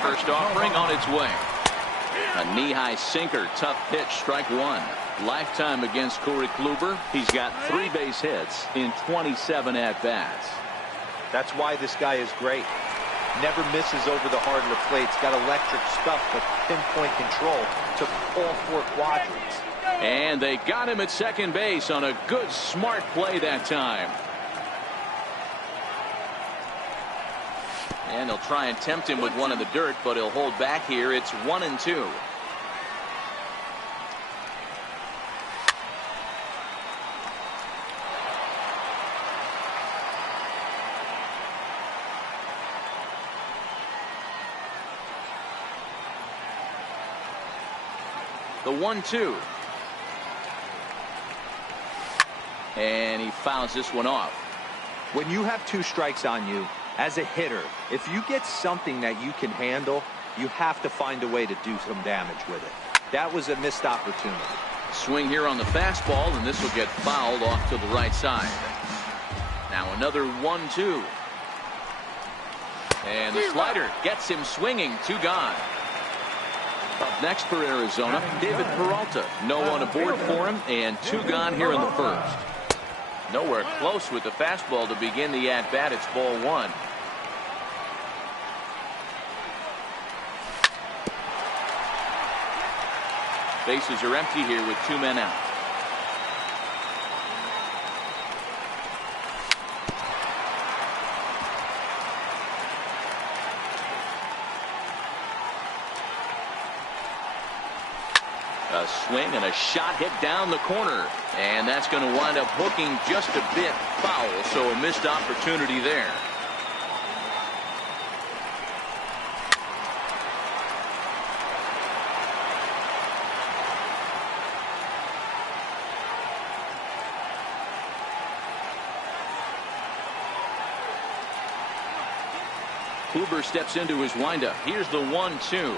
First offering on its way. A knee-high sinker, tough pitch, strike one. Lifetime against Corey Kluber. He's got 3 base hits in 27 at-bats. That's why this guy is great. Never misses over the heart of the plate. He's got electric stuff, but pinpoint control. Took all 4 quadrants. And they got him at second base on a good, smart play that time. And they'll try and tempt him with one in the dirt, but he'll hold back here. It's 1-2. The 1-2. And he fouls this one off. When you have 2 strikes on you, as a hitter, if you get something that you can handle, you have to find a way to do some damage with it. That was a missed opportunity. Swing here on the fastball, and this will get fouled off to the right side. Now another 1-2. And the slider gets him swinging. 2 gone. Up next for Arizona, David Peralta. No one aboard for him, and 2 gone here in the first. Nowhere close with the fastball to begin the at-bat. It's ball 1. Bases are empty here with 2 men out. A swing and a shot hit down the corner. And that's going to wind up hooking just a bit foul, so a missed opportunity there. Kluber steps into his windup. Here's the 1-2.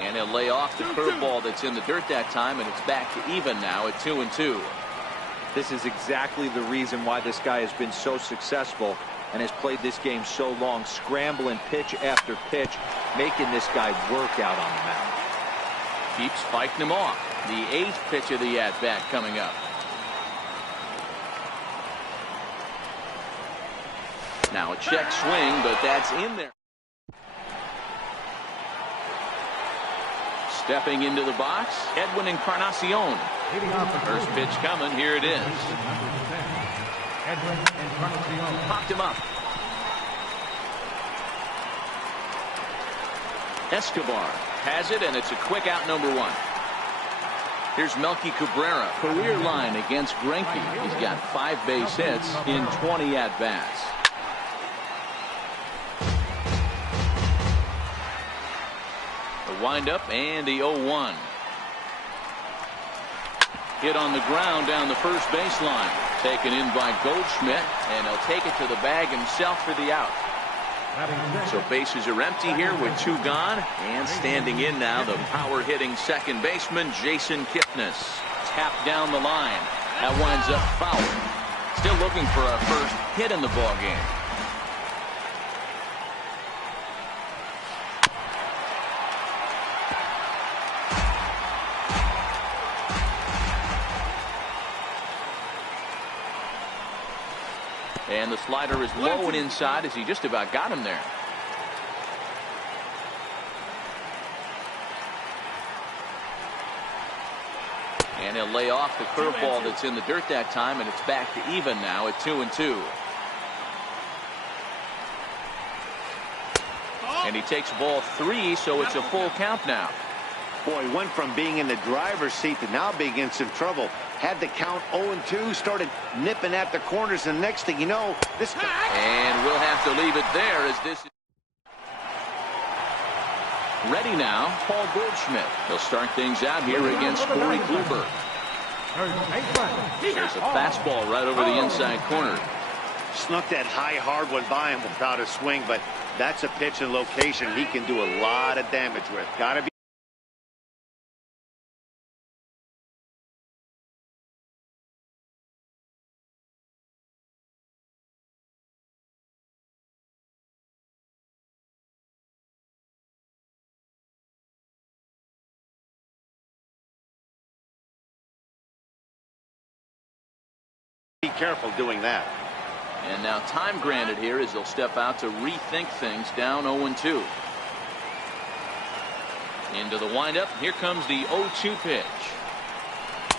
And he'll lay off the curveball that's in the dirt that time, and it's back to even now at 2-2. This is exactly the reason why this guy has been so successful and has played this game so long, scrambling pitch after pitch, making this guy work out on the mound. Keeps fighting him off. The 8th pitch of the at-bat coming up. Now a check swing, but that's in there. Stepping into the box, Edwin Encarnacion. First pitch coming. Here it is. Popped him up. Escobar has it, and it's a quick out, number 1. Here's Melky Cabrera. Career line against Greinke. He's got 5 base hits in 20 at-bats. The windup and the 0-1. Hit on the ground down the first baseline. Taken in by Goldschmidt, and he'll take it to the bag himself for the out. So bases are empty here with 2 gone, and standing in now the power hitting second baseman Jason Kipnis. Tapped down the line. That winds up foul. Still looking for our first hit in the ball game. And the slider is low and inside as he just about got him there. And he'll lay off the curveball that's in the dirt that time, and it's back to even now at 2-2. And he takes ball 3, so it's a full count now. Boy, he went from being in the driver's seat to now being in some trouble. Had the count 0-2, started nipping at the corners, and next thing you know, this guy. And we'll have to leave it there as this is ready now. Paul Goldschmidt. He'll start things out here against Corey Kluber. There's a fastball right over the inside corner. Snuck that high hard one by him without a swing, but that's a pitch and location he can do a lot of damage with. Gotta be careful doing that. And now time granted here as they'll step out to rethink things down 0-2. Into the windup. Here comes the 0-2 pitch.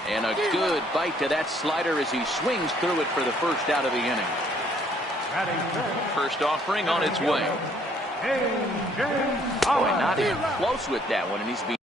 And a good bite to that slider as he swings through it for the first out of the inning. First offering on its way. Boy, not even close with that one, and he's being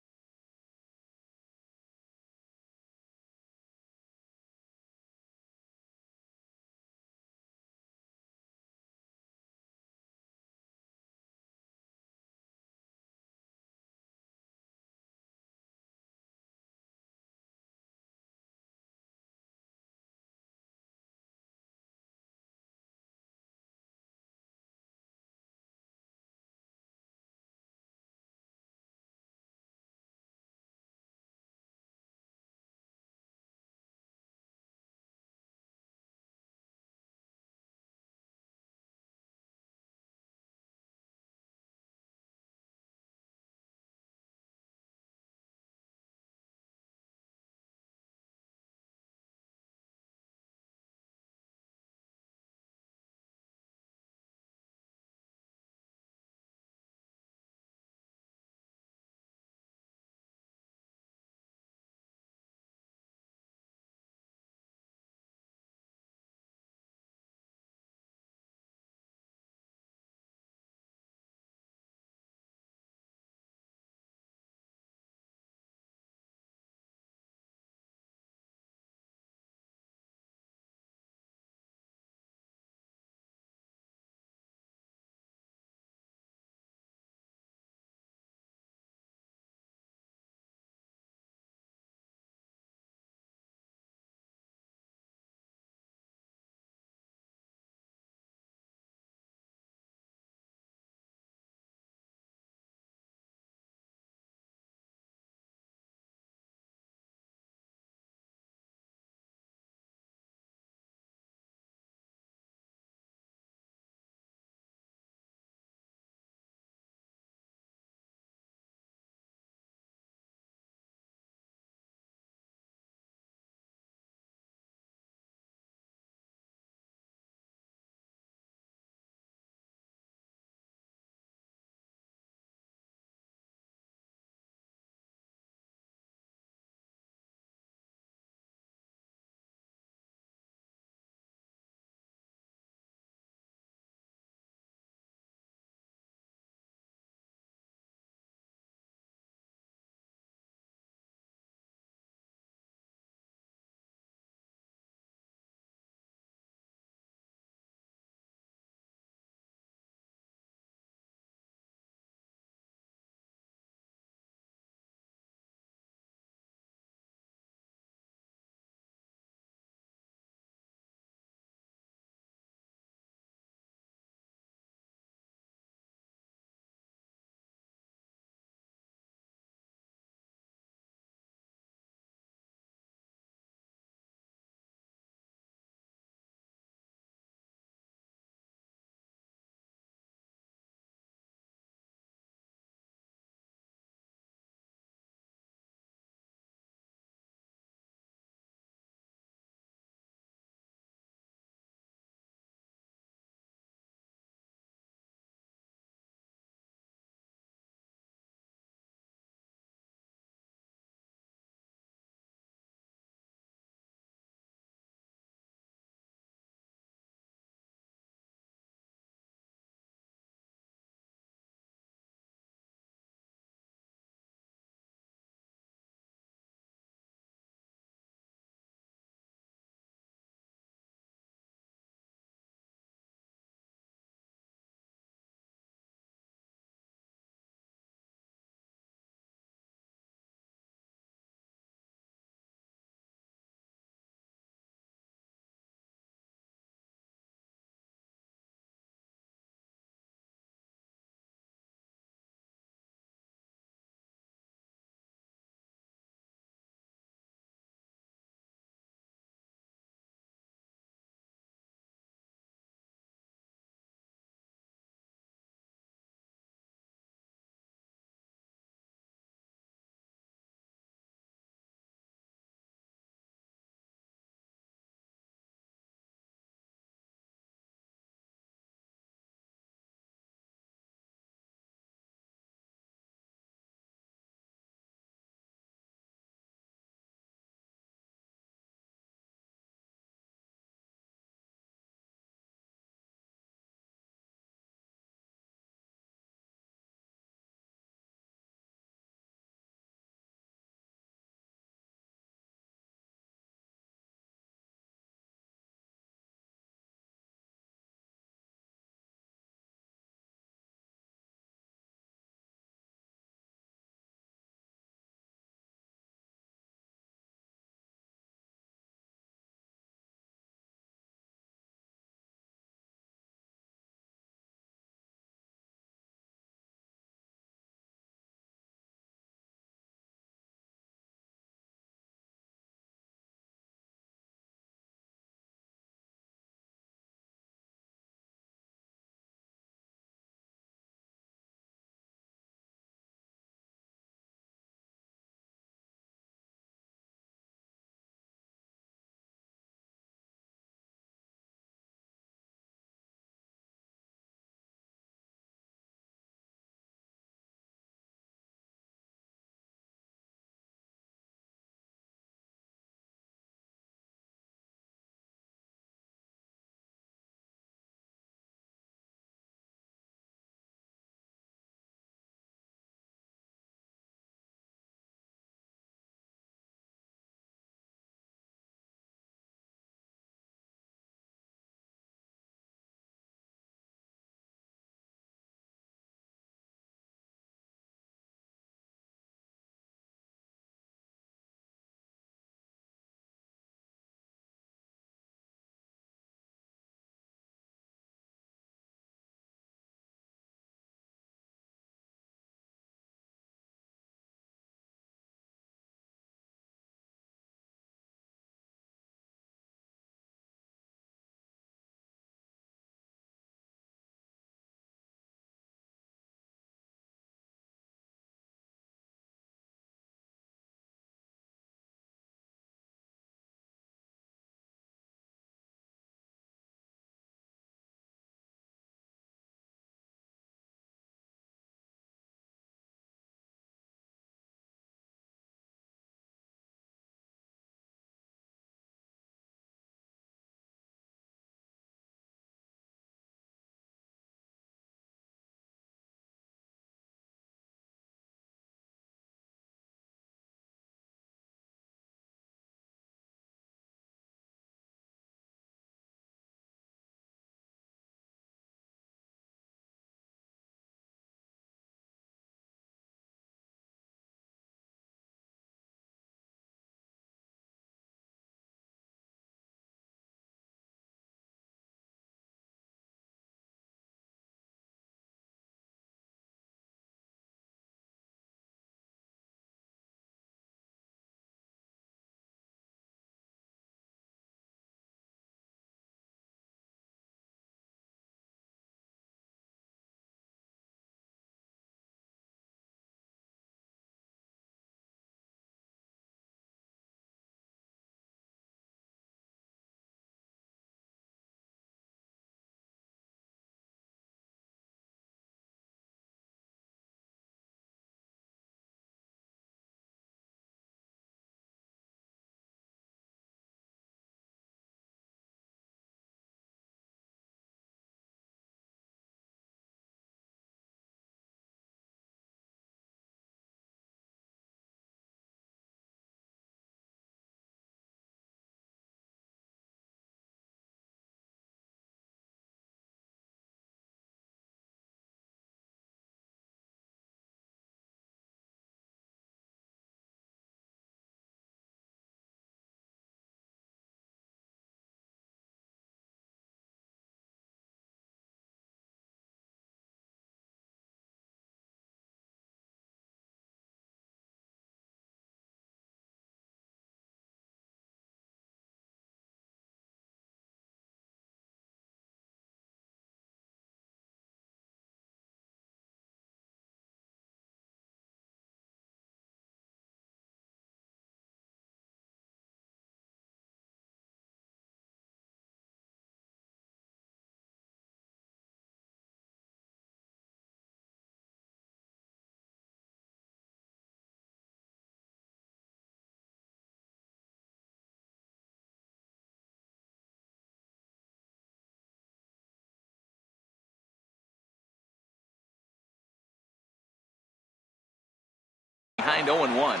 behind 0-1.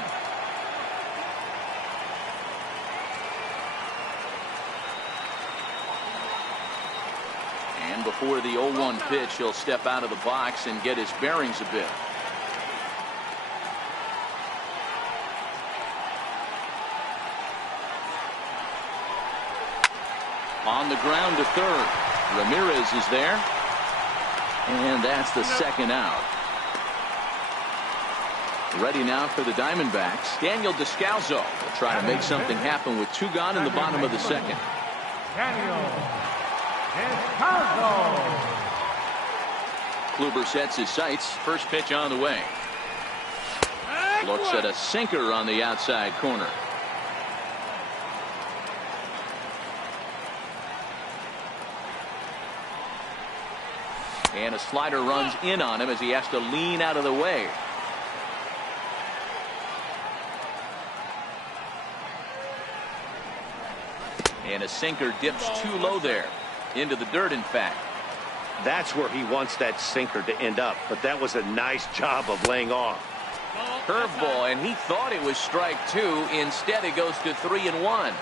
And before the 0-1 pitch, he'll step out of the box and get his bearings a bit. On the ground to third. Ramirez is there. And that's the second out. Ready now for the Diamondbacks. Daniel Descalso will try to make something happen with 2 gone in the bottom of the second. Daniel Descalso. Kluber sets his sights. First pitch on the way. Looks at a sinker on the outside corner. And a slider runs in on him as he has to lean out of the way. And a sinker dips too low there. Into the dirt, in fact. That's where he wants that sinker to end up. But that was a nice job of laying off. Curveball, and he thought it was strike 2. Instead, it goes to 3-1.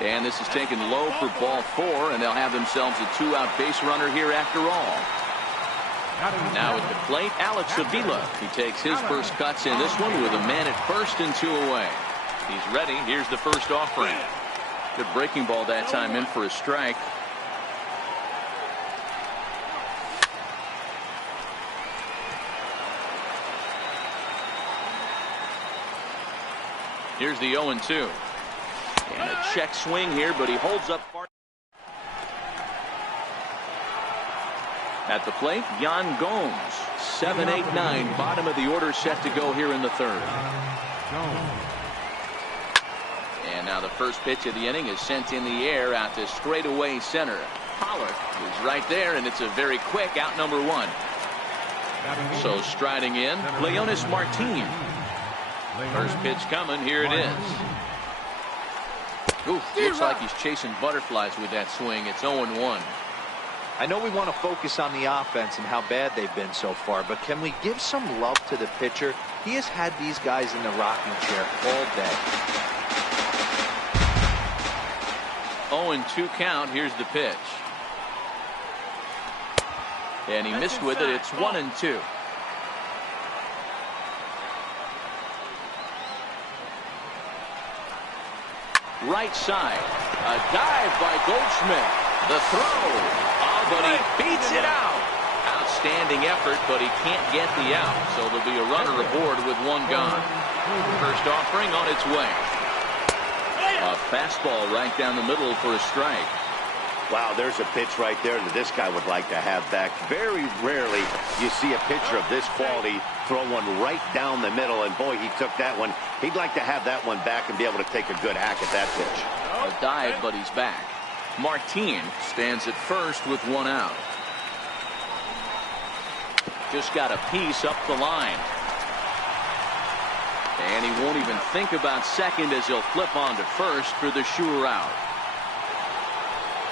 And this is taken low for ball 4, and they'll have themselves a 2-out base runner here after all. Now at the plate, Alex Avila. He takes his first cuts in this one with a man at first and 2 away. He's ready. Here's the first offering. Good breaking ball that time in for a strike. Here's the 0-2. And a check swing here, but he holds up far. At the plate, Yan Gomes. 7, 8, 9. Bottom of the order set to go here in the third. And now the first pitch of the inning is sent in the air out to straightaway center. Pollock is right there, and it's a very quick out number 1. So striding in, Leonis Martin. First pitch coming. Here it is. Ooh, looks like he's chasing butterflies with that swing. It's 0-1. I know we want to focus on the offense and how bad they've been so far, but can we give some love to the pitcher? He has had these guys in the rocking chair all day. 0-2 count. Here's the pitch. And he missed with it. It's 1-2. Right side. A dive by Goldschmidt. The throw. Oh, but he beats it out. Outstanding effort, but he can't get the out. So there'll be a runner aboard with 1 gone. First offering on its way. A fastball right down the middle for a strike. Wow, there's a pitch right there that this guy would like to have back. Very rarely you see a pitcher of this quality throw one right down the middle, and boy, he took that one. He'd like to have that one back and be able to take a good hack at that pitch. A dive, but he's back. Martin stands at first with 1 out. Just got a piece up the line. And he won't even think about second as he'll flip on to first for the sure out.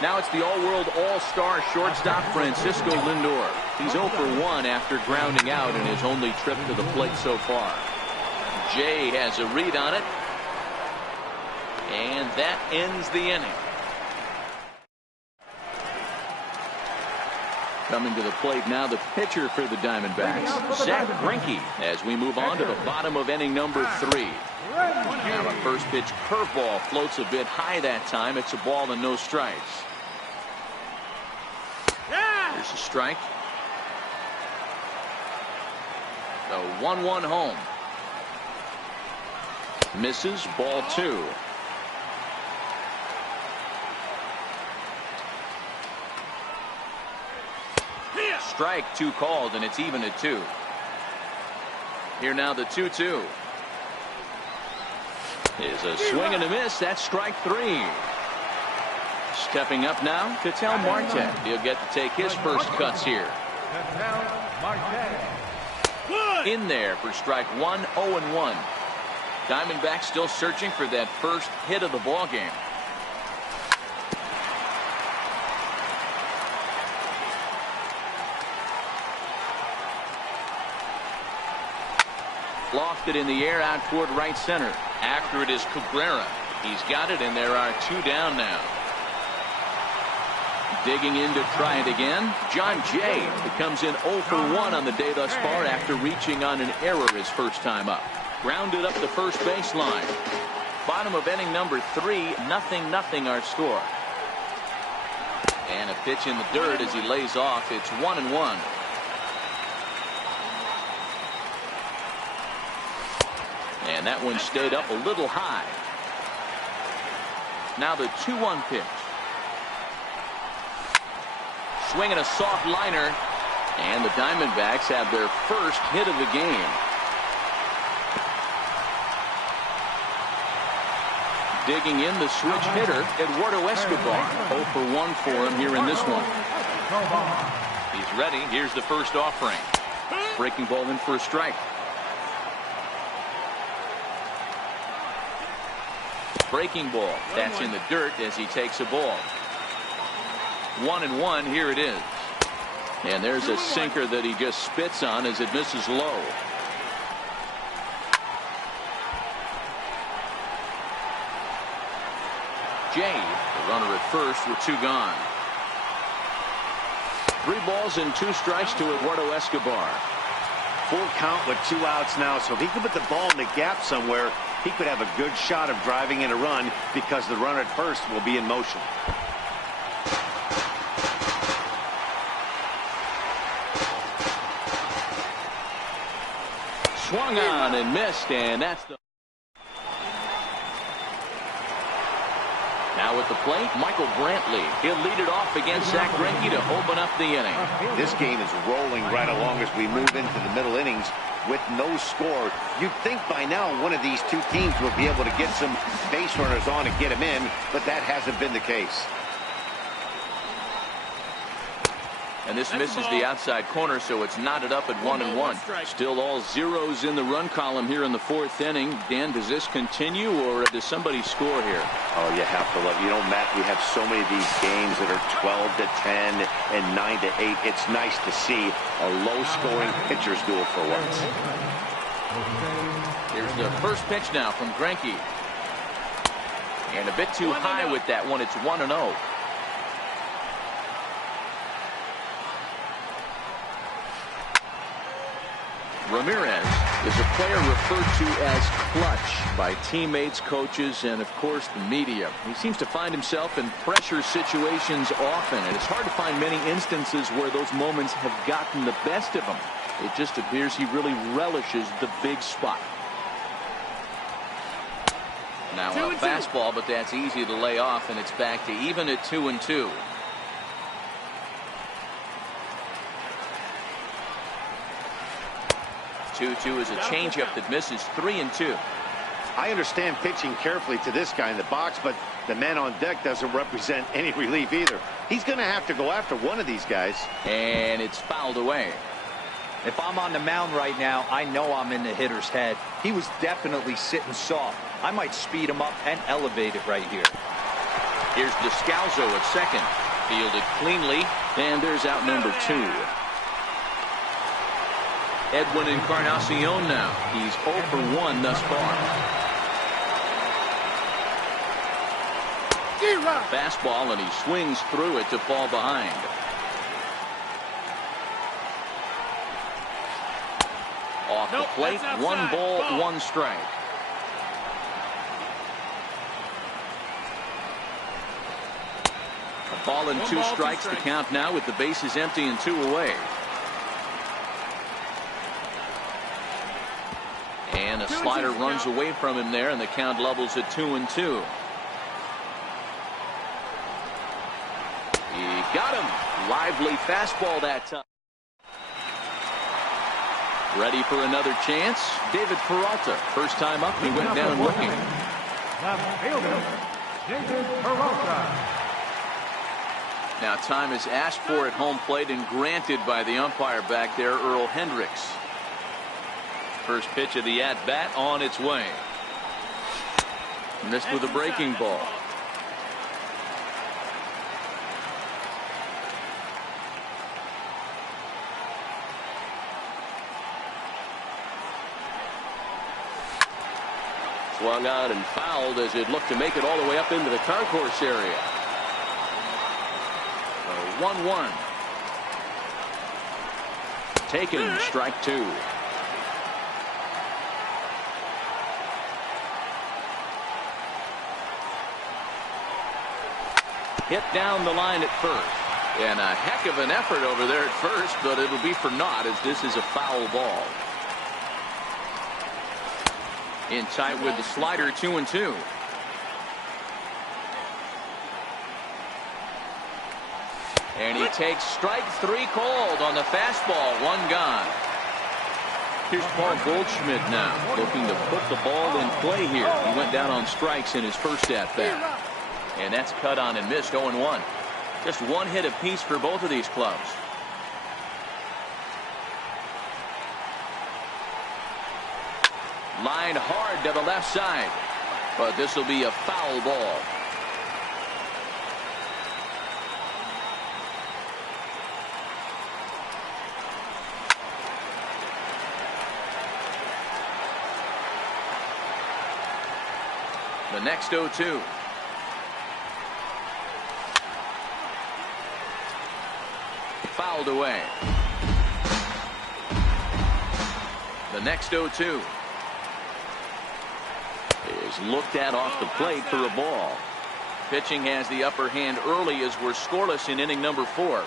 Now it's the all-world all-star shortstop Francisco Lindor. He's 0 for 1 after grounding out in his only trip to the plate so far. Jay has a read on it. And that ends the inning. Coming to the plate now, the pitcher for the Diamondbacks, Zach Greinke, as we move on to the bottom of inning number 3. Now a first pitch curveball floats a bit high that time. It's a ball and no strikes. There's a strike. The 1-1 home. Misses, ball 2. Strike 2 called, and it's even at 2. Here now the 2-2. Is a swing and a miss. That's strike 3. Stepping up now, Ketel Marte. He'll get to take his first cuts here. In there for strike 1, 0-1. Diamondbacks still searching for that first hit of the ball game. Lofted in the air out toward right center. After it is Cabrera. He's got it, and there are 2 down now. Digging in to try it again. John Jay, who comes in 0 for 1 on the day thus far after reaching on an error his first time up. Grounded up the first baseline. Bottom of inning number 3, 0-0 our score. And a pitch in the dirt as he lays off. It's 1-1. And that one stayed up a little high. Now the 2-1 pitch. Swinging a soft liner. And the Diamondbacks have their first hit of the game. Digging in the switch hitter, Eduardo Escobar. 0 for 1 for him here in this one. He's ready. Here's the first offering. Breaking ball in for a strike. Breaking ball. That's in the dirt as he takes a ball. 1-1. Here it is. And there's a sinker that he just spits on as it misses low. Jay, the runner at first with 2 gone. 3 balls and 2 strikes to Eduardo Escobar. Full count with 2 outs now, so if he could put the ball in the gap somewhere, he could have a good shot of driving in a run because the runner at first will be in motion. Swung on and missed, and that's the... Now at the plate, Michael Brantley. He'll lead it off against Zach Greinke to open up the inning. This game is rolling right along as we move into the middle innings with no score. You'd think by now one of these 2 teams would be able to get some base runners on and get them in, but that hasn't been the case. And this misses the outside corner, so it's knotted up at 1-1. Still all zeros in the run column here in the 4th inning. Dan, does this continue, or does somebody score here? Oh, you have to love. You know, Matt, we have so many of these games that are 12-10 and 9-8. It's nice to see a low-scoring pitcher's duel for once. Here's the first pitch now from Greinke. And a bit too high with that one. It's 1-0. Ramirez is a player referred to as clutch by teammates, coaches, and of course the media. He seems to find himself in pressure situations often, and it's hard to find many instances where those moments have gotten the best of him. It just appears he really relishes the big spot. Now a fastball, but that's easy to lay off, and it's back to even at 2-2. Two is a changeup that misses. 3-2. I understand pitching carefully to this guy in the box, but the man on deck doesn't represent any relief either. He's going to have to go after one of these guys. And it's fouled away. If I'm on the mound right now, I know I'm in the hitter's head. He was definitely sitting soft. I might speed him up and elevate it right here. Here's Descalzo at second. Fielded cleanly, and there's out number 2. Edwin Encarnacion now. He's 0 for 1 thus far. Fastball, and he swings through it to fall behind. Off the plate, 1 ball, 1 strike. A ball and 2 strikes to count now with the bases empty and 2 away. And a slider runs away from him there, and the count levels at 2-2. He got him. Lively fastball that time. Ready for another chance. David Peralta. First time up, he went down looking. David Peralta. Now time is asked for at home plate and granted by the umpire back there, Earl Hendricks. First pitch of the at-bat on its way. Missed with a breaking ball. Swung on and fouled as it looked to make it all the way up into the concourse area. 1-1. Taken, strike two. Hit down the line at first. And a heck of an effort over there at first, but it'll be for naught as this is a foul ball. In tight with the slider, 2-2. And he takes strike three called on the fastball. One gone. Here's Paul Goldschmidt now looking to put the ball in play here. He went down on strikes in his first at-bat. And that's cut on and missed. 0-1. Just one hit apiece for both of these clubs. Line hard to the left side. But this will be a foul ball. The next 0-2. Fouled away. The next 0-2 is looked at off the plate for a ball. Pitching has the upper hand early as we're scoreless in inning number 4.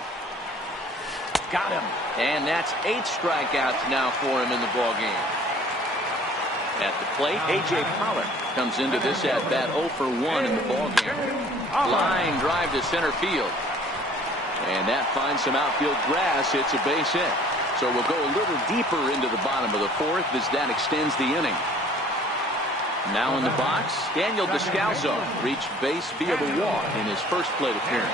Got him. And that's 8 strikeouts now for him in the ball game. At the plate, A.J. Pollock comes into this at-bat 0 for 1 in the ball game. Line drive to center field. And that finds some outfield grass. It's a base hit. So we'll go a little deeper into the bottom of the 4th as that extends the inning. Now in the box, Daniel Descalso reached base via the walk in his first plate appearance.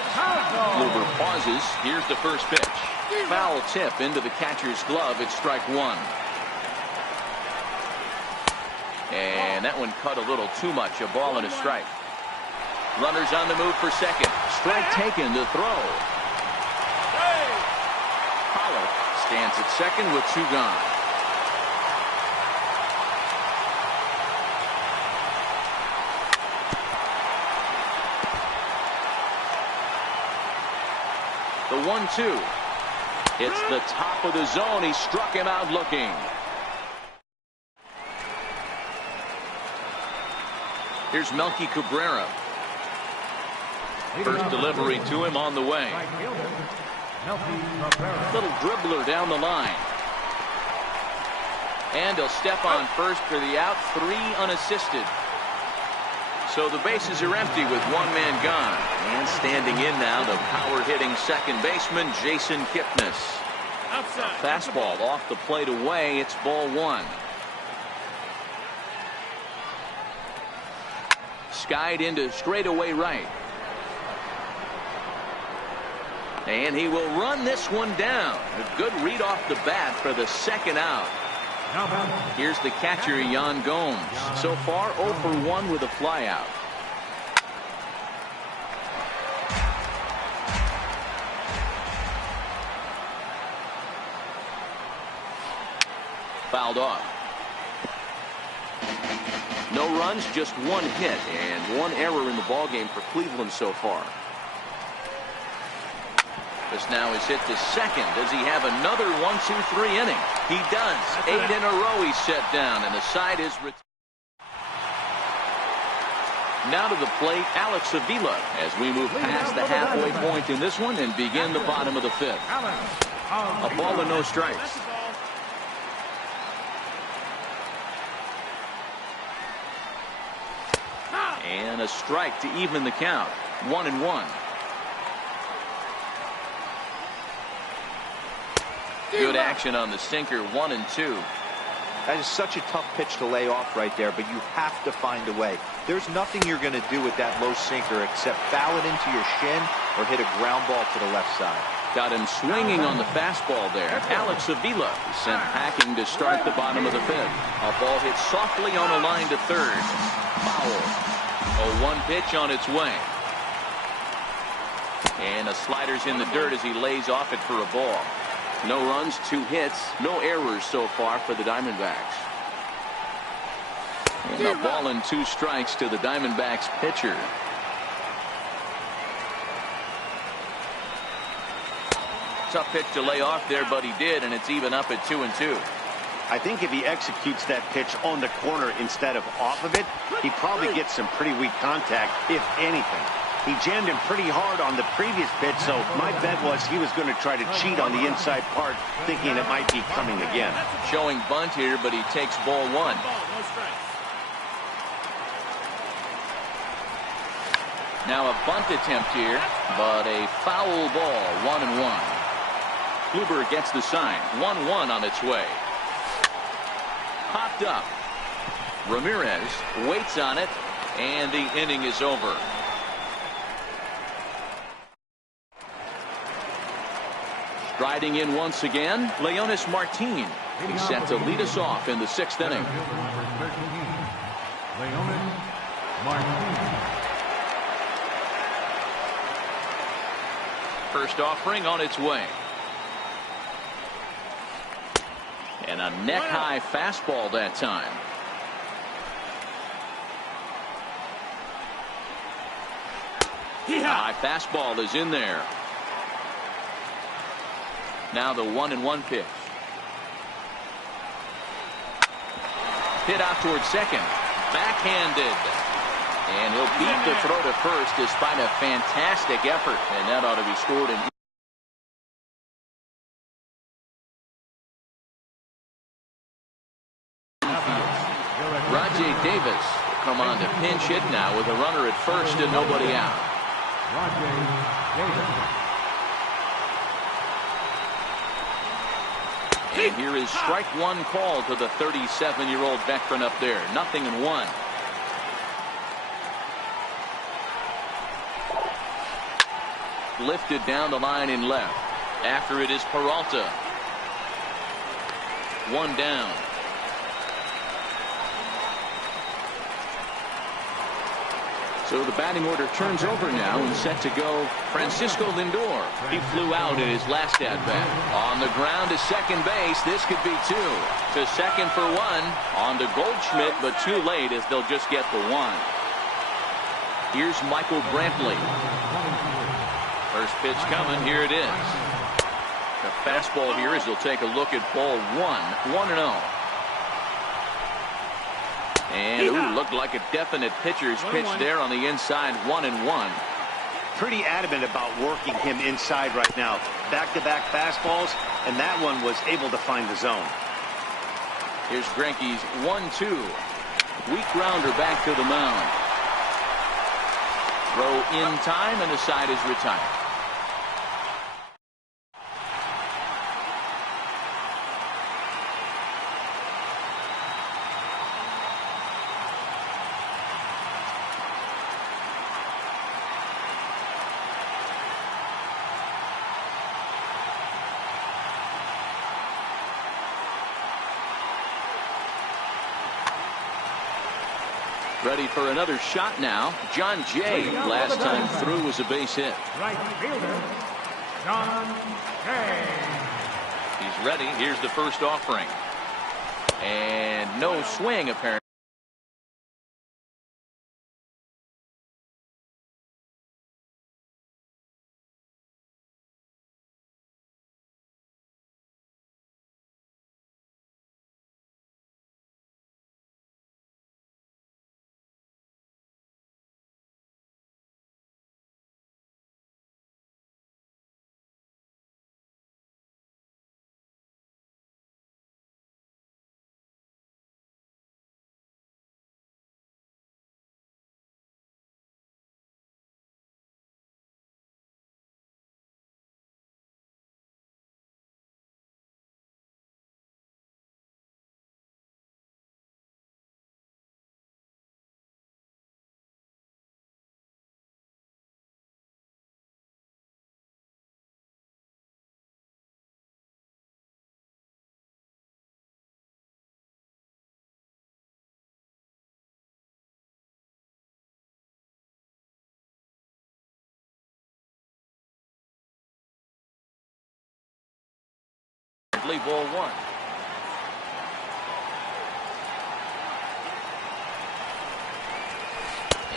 Kluber pauses. Here's the first pitch. Foul tip into the catcher's glove. It's strike one. And that one cut a little too much. A ball and a strike. Runners on the move for second. Strike taken to throw. Pollock stands at second with 2 gone. The 1-2. It's the top of the zone. He struck him out looking. Here's Melky Cabrera. First delivery to him on the way. Little dribbler down the line. And he'll step on first for the out. 3 unassisted. So the bases are empty with 1 man gone. And standing in now, the power-hitting second baseman, Jason Kipnis. Fastball off the plate away. It's ball 1. Skied into straightaway right. And he will run this one down. A good read off the bat for the second out. Here's the catcher, Yan Gomes. So far, 0 for 1 with a flyout. Fouled off. No runs, just 1 hit and 1 error in the ballgame for Cleveland so far. This now is hit to second. Does he have another 1-2-3 inning? He does. 8 in a row he's set down, and the side is now to the plate, Alex Avila, as we move past the halfway point in this one and begin the bottom of the 5th. A ball and no strikes. And a strike to even the count. 1-1. Good action on the sinker. 1-2. That is such a tough pitch to lay off right there, but you have to find a way. There's nothing you're going to do with that low sinker except foul it into your shin or hit a ground ball to the left side. Got him swinging on the fastball there. Alex Avila sent packing to start the bottom of the 5th. A ball hit softly on a line to third. Foul. A 1 pitch on its way. And a slider's in the dirt as he lays off it for a ball. No runs, 2 hits, no errors so far for the Diamondbacks. And a ball and 2 strikes to the Diamondbacks pitcher. Tough pitch to lay off there, but he did, and it's even up at 2-2. I think if he executes that pitch on the corner instead of off of it, he probably gets some pretty weak contact, if anything. He jammed him pretty hard on the previous pitch, so my bet was he was going to try to cheat on the inside part, thinking it might be coming again. Showing bunt here, but he takes ball 1. Now a bunt attempt here, but a foul ball, 1-1. Kluber gets the sign, 1-1 on its way. Popped up. Ramirez waits on it, and the inning is over. Striding in once again, Leonis Martin. He's set to lead us off in the 6th inning. Leonis Martin. First offering on its way. And a neck-high fastball that time. High fastball is in there. Now the 1-1 pitch. Hit out towards second. Backhanded. And he'll beat the throw to first despite a fantastic effort. And that ought to be scored in. Rajay Davis will come on to pinch hit now with a runner at first and nobody out. Rajay Davis. And here is strike 1 call to the 37-year-old veteran up there. 0-1. Lifted down the line in left. After it is Peralta. 1 down. So the batting order turns over now and set to go Francisco Lindor. He flew out in his last at-bat. On the ground to second base. This could be 2. To second for 1. On to Goldschmidt, but too late as they'll just get the 1. Here's Michael Brantley. First pitch coming. Here it is. The fastball here as he'll take a look at ball 1. 1-0. And looked like a definite pitcher's pitch there on the inside. 1-1. Pretty adamant about working him inside right now. Back-to-back fastballs, and that one was able to find the zone. Here's Greinke's 1-2. Weak grounder back to the mound. Throw in time, and the side is retired. Ready for another shot now. John Jay, last time through, was a base hit. Right fielder, John Jay. He's ready. Here's the first offering. And no swing, apparently. Ball 1.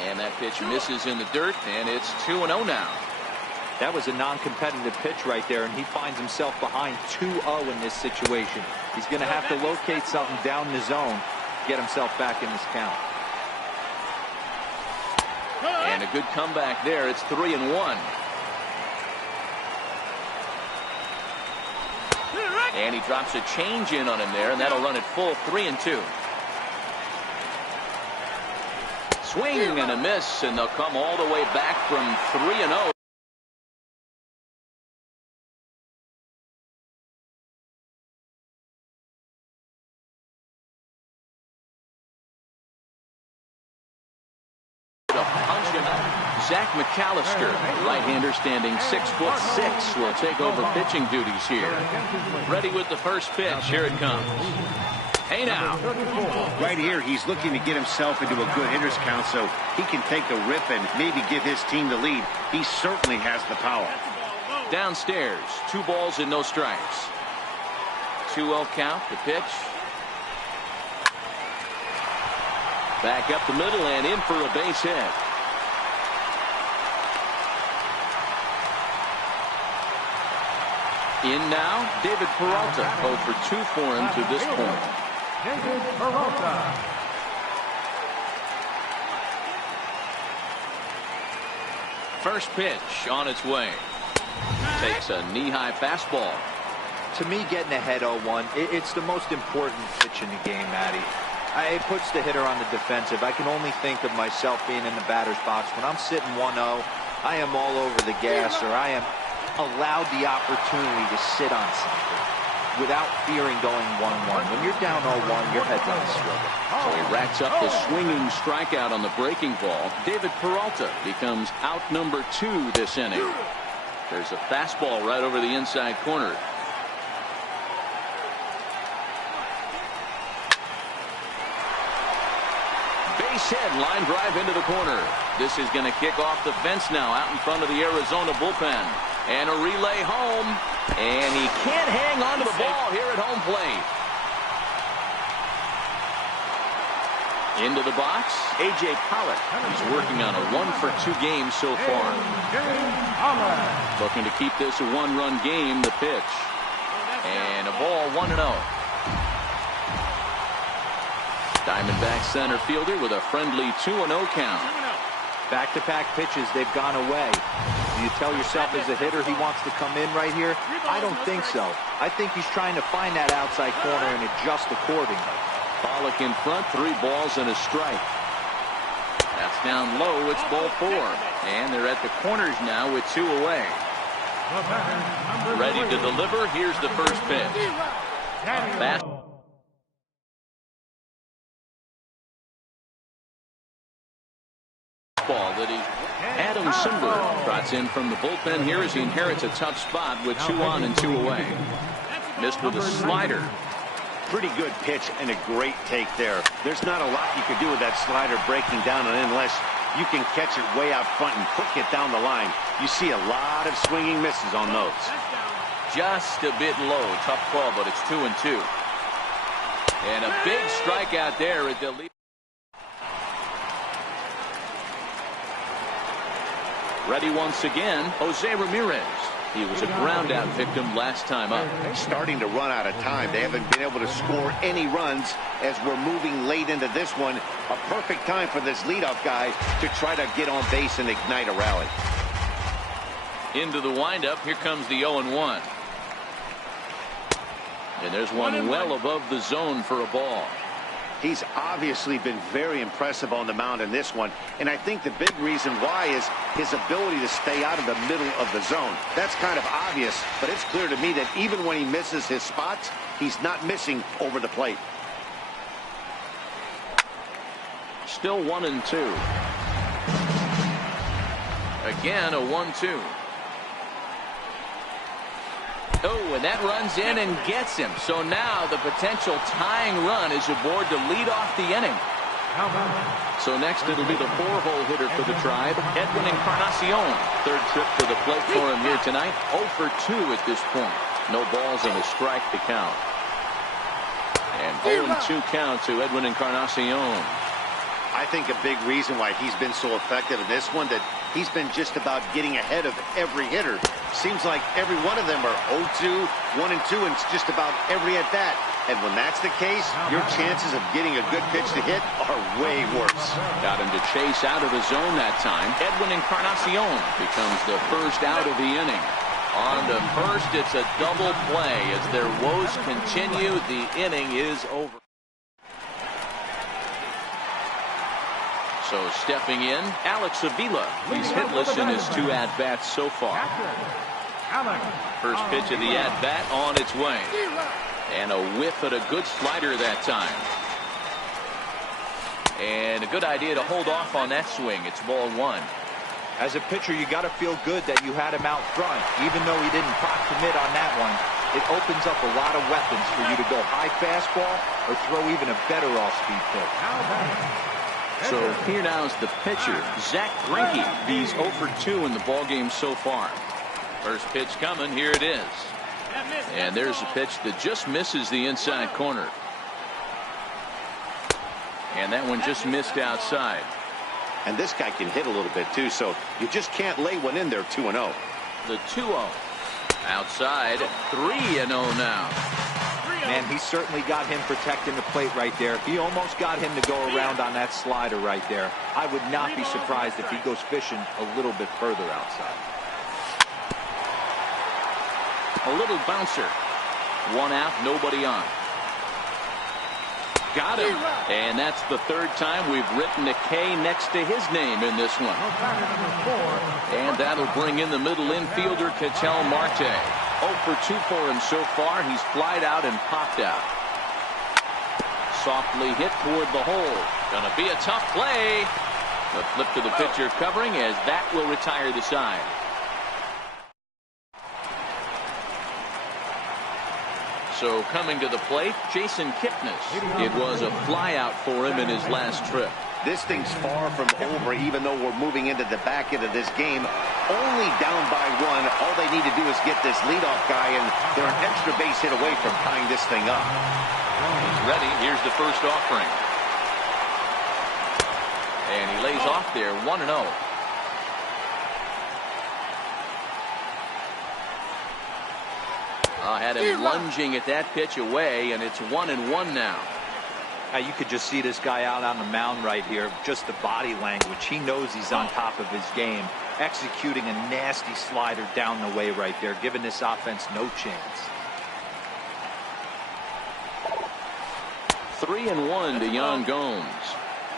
And that pitch misses in the dirt, and it's 2-0 now. That was a non-competitive pitch right there, and he finds himself behind 2-0 in this situation. He's going to have to locate something down the zone, get himself back in this count. And a good comeback there. It's 3-1. And he drops a change in on him there, and that'll run it full 3-2. Swing and a miss, and they'll come all the way back from 3-0. Zach McAllister, right-hander standing 6'6", will take over pitching duties here. Ready with the first pitch. Here it comes. Hey now. Right here, he's looking to get himself into a good hitter's count so he can take the rip and maybe give his team the lead. He certainly has the power. Downstairs, 2 balls and no strikes. 2-0 count. The pitch. Back up the middle and in for a base hit. In now, David Peralta, 0 for 2 for him to this point. David Peralta. First pitch on its way. Takes a knee-high fastball. To me, getting ahead 0-1, it's the most important pitch in the game, Matty. It puts the hitter on the defensive. I can only think of myself being in the batter's box. When I'm sitting 1-0, I am all over the gas, or I am allowed the opportunity to sit on something without fearing going 1-1. When you're down 0-1, your head's on a swivel. So he racks up the swinging strikeout on the breaking ball. David Peralta becomes out number 2 this inning. There's a fastball right over the inside corner. Base hit, line drive into the corner. This is going to kick off the fence now out in front of the Arizona bullpen. And a relay home. And he can't hang on to the ball here at home plate. Into the box, A.J. Pollock. He's working on a 1 for 2 game so far. Looking to keep this a 1-run game. The pitch. And a ball 1-0. Diamondback center fielder with a friendly 2-0 count. Back-to-back pitches, they've gone away. Do you tell yourself as a hitter he wants to come in right here? I don't think so. I think he's trying to find that outside corner and adjust accordingly. Pollock in front, 3 balls and a strike. That's down low. It's ball 4. And they're at the corners now with 2 away. Ready to deliver. Here's the first pitch. That he Adam Simber trots in from the bullpen here as he inherits a tough spot with 2 on and 2 away. Missed with a slider. Pretty good pitch and a great take there. There's not a lot you could do with that slider breaking down and unless you can catch it way out front and hook it down the line. You see a lot of swinging misses on those. Just a bit low. Tough call, but it's 2-2. And a big strikeout there at the lead. Ready once again, Jose Ramirez. He was a ground out victim last time up. Starting to run out of time. They haven't been able to score any runs as we're moving late into this one. A perfect time for this leadoff guy to try to get on base and ignite a rally. Into the windup. Here comes the 0-1. And there's one well above the zone for a ball. He's obviously been very impressive on the mound in this one, and I think the big reason why is his ability to stay out of the middle of the zone. That's kind of obvious, but it's clear to me that even when he misses his spots, he's not missing over the plate. Still 1-2. Again, a 1-2. Oh, and that runs in and gets him. So now the potential tying run is aboard to lead off the inning. So next it'll be the 4-hole hitter for the Tribe, Edwin Encarnacion. Third trip to the plate for him here tonight. 0 for 2 at this point. No balls and a strike to count. And 0-2 count to Edwin Encarnacion. I think a big reason why he's been so effective in this one, that he's been just about getting ahead of every hitter. Seems like every one of them are 0-2, 1-2, and it's just about every at-bat. And when that's the case, your chances of getting a good pitch to hit are way worse. Got him to chase out of the zone that time. Edwin Encarnacion becomes the first out of the inning. On to first, it's a double play. As their woes continue, the inning is over. So stepping in, Alex Avila. He's hitless in his 2 at-bats so far. First pitch of the at-bat on its way. And a whiff at a good slider that time. And a good idea to hold off on that swing. It's ball 1. As a pitcher, you got to feel good that you had him out front. Even though he didn't pop commit on that one, it opens up a lot of weapons for you to go high fastball or throw even a better off-speed pitch. So here now is the pitcher, Zach Greinke. He's 0 for 2 in the ballgame so far. First pitch coming. Here it is. And there's a pitch that just misses the inside corner. And that one just missed outside. And this guy can hit a little bit too, so you just can't lay one in there. 2-0. The 2-0. Outside, 3-0 now. Man, he certainly got him protecting the plate right there. He almost got him to go around on that slider right there. I would not be surprised if he goes fishing a little bit further outside. A little bouncer. 1 out, nobody on. Got him. And that's the 3rd time we've written a K next to his name in this one. And that'll bring in the middle infielder, Ketel Marte. 0 for 2 for him so far. He's flied out and popped out. Softly hit toward the hole. Gonna be a tough play. The flip to the pitcher covering, as that will retire the side. So coming to the plate, Jason Kipnis. It was a flyout for him in his last trip. This thing's far from over, even though we're moving into the back end of this game. Only down by 1. All they need to do is get this leadoff guy, and they're an extra base hit away from tying this thing up. He's ready. Here's the first offering. And he lays off there, 1-0. Had him lunging at that pitch away, and it's 1-1 now. You could just see this guy out on the mound right here. Just the body language. He knows he's on top of his game. Executing a nasty slider down the way right there, giving this offense no chance. 3-1 to Yan Gomes.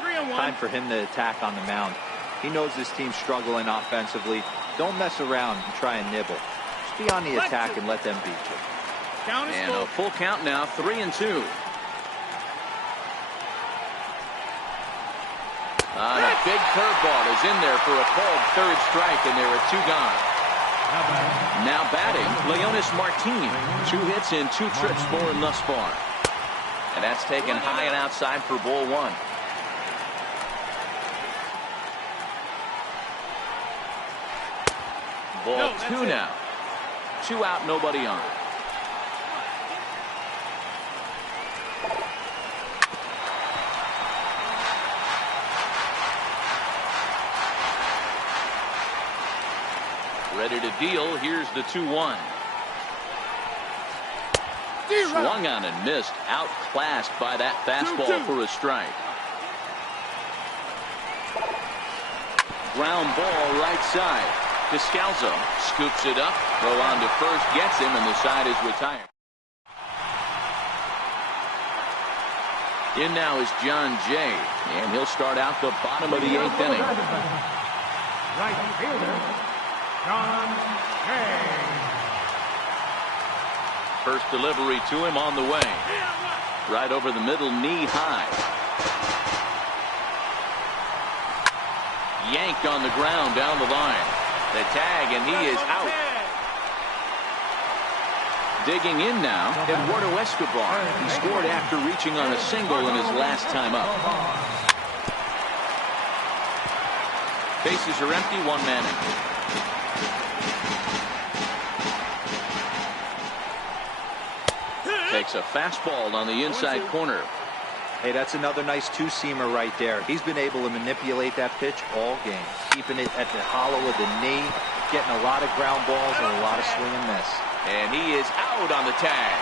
Time for him to attack on the mound. He knows this team's struggling offensively. Don't mess around and try and nibble. Just be on the attack and let them beat you. And a full count now, 3-2. A big curveball is in there for a called 3rd strike, and there are 2 gone. Now batting, Leonis Martin. 2 hits in 2 trips for him thus far. And that's taken high and outside for ball 1. Ball 2 now. 2 out, nobody on. Ready to deal. Here's the 2-1. Swung on and missed. Outclassed by that fastball for a strike. Ground ball right side. Descalzo scoops it up. Throw on to first. Gets him, and the side is retired. In now is John Jay, and he'll start out the bottom of the 8th inning. Right fielder, John Jay. First delivery to him on the way. Right over the middle, knee high. Yanked on the ground down the line. The tag, and he is out. Digging in now, Eduardo Escobar. He scored after reaching on a single in his last time up. Bases are empty, 1 man in. Takes a fastball on the inside corner. Hey, that's another nice two-seamer right there. He's been able to manipulate that pitch all game, keeping it at the hollow of the knee, getting a lot of ground balls and a lot of swing and miss. And he is out on the tag.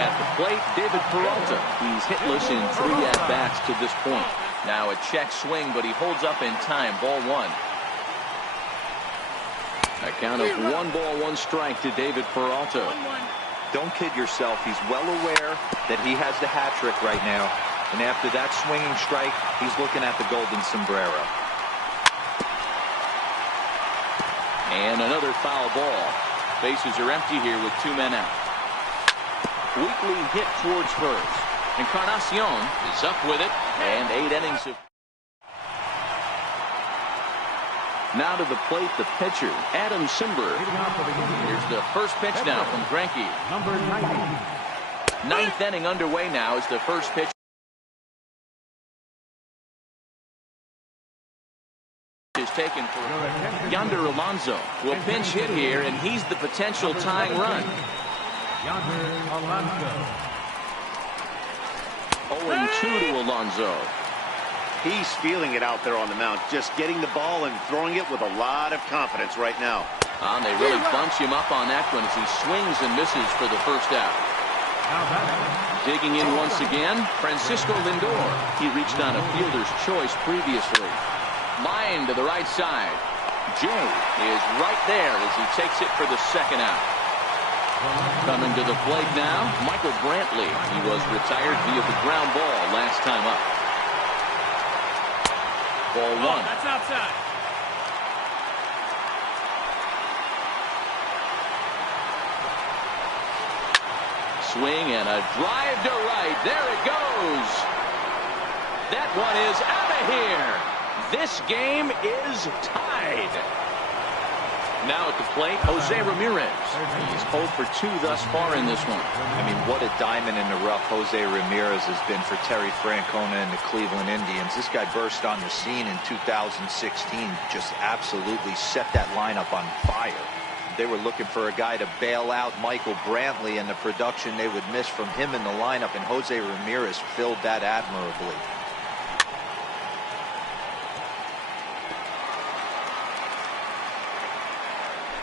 At the plate, David Peralta. He's hitless in 3 at-bats to this point. Now a check swing, but he holds up in time. Ball 1. A count of 1 ball, 1 strike to David Peralta. Don't kid yourself. He's well aware that he has the hat trick right now. And after that swinging strike, he's looking at the golden sombrero. And another foul ball. Bases are empty here with 2 men out. Weakly hit towards first. Encarnacion is up with it. And 8 innings of... Now to the plate, the pitcher, Adam Simber. Here's the first pitch now from Greinke. Number 90. 9th inning underway now as the first pitch is taken for Yonder Alonso. Will pinch hit here, and he's the potential tying run. Yonder Alonso. 0-2 to Alonso. He's feeling it out there on the mound, just getting the ball and throwing it with a lot of confidence right now. And they really bunch him up on that one as he swings and misses for the first out. Digging in once again, Francisco Lindor. He reached on a fielder's choice previously. Line to the right side. Jay is right there as he takes it for the second out. Coming to the plate now, Michael Brantley. He was retired via the ground ball last time up. Ball 1. That's outside. Swing and a drive to right. There it goes. That one is out of here. This game is tied. Now at the plate, Jose Ramirez. He's 0 for 2 thus far in this one. I mean, what a diamond in the rough Jose Ramirez has been for Terry Francona and the Cleveland Indians. This guy burst on the scene in 2016, just absolutely set that lineup on fire. They were looking for a guy to bail out Michael Brantley, and the production they would miss from him in the lineup, and Jose Ramirez filled that admirably.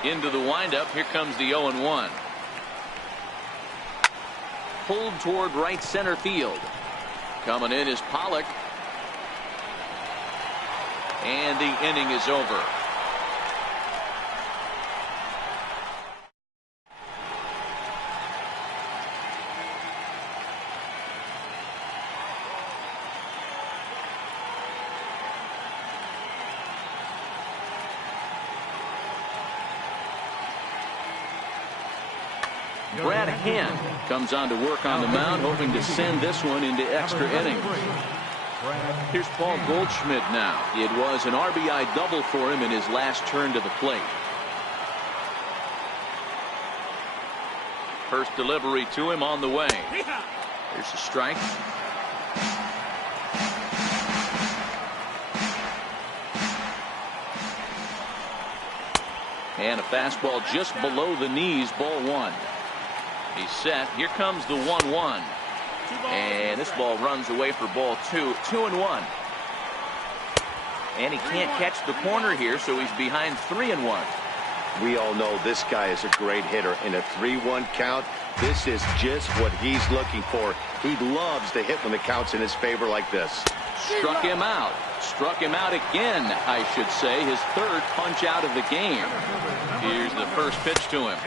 Into the windup. Here comes the 0-1. Pulled toward right center field. Coming in is Pollock. And the inning is over. Brad Hand comes on to work on the mound, hoping to send this one into extra innings. Here's Paul Goldschmidt now. It was an RBI double for him in his last turn to the plate. First delivery to him on the way. Here's the strike. And a fastball just below the knees, ball 1. He's set. Here comes the 1-1. And this ball runs away for ball 2. 2-1. And he can't catch the corner here, so he's behind 3-1. We all know this guy is a great hitter. In a 3-1 count, this is just what he's looking for. He loves to hit when the count's in his favor like this. Struck him out. Struck him out again, I should say. His 3rd punch out of the game. Here's the first pitch to him.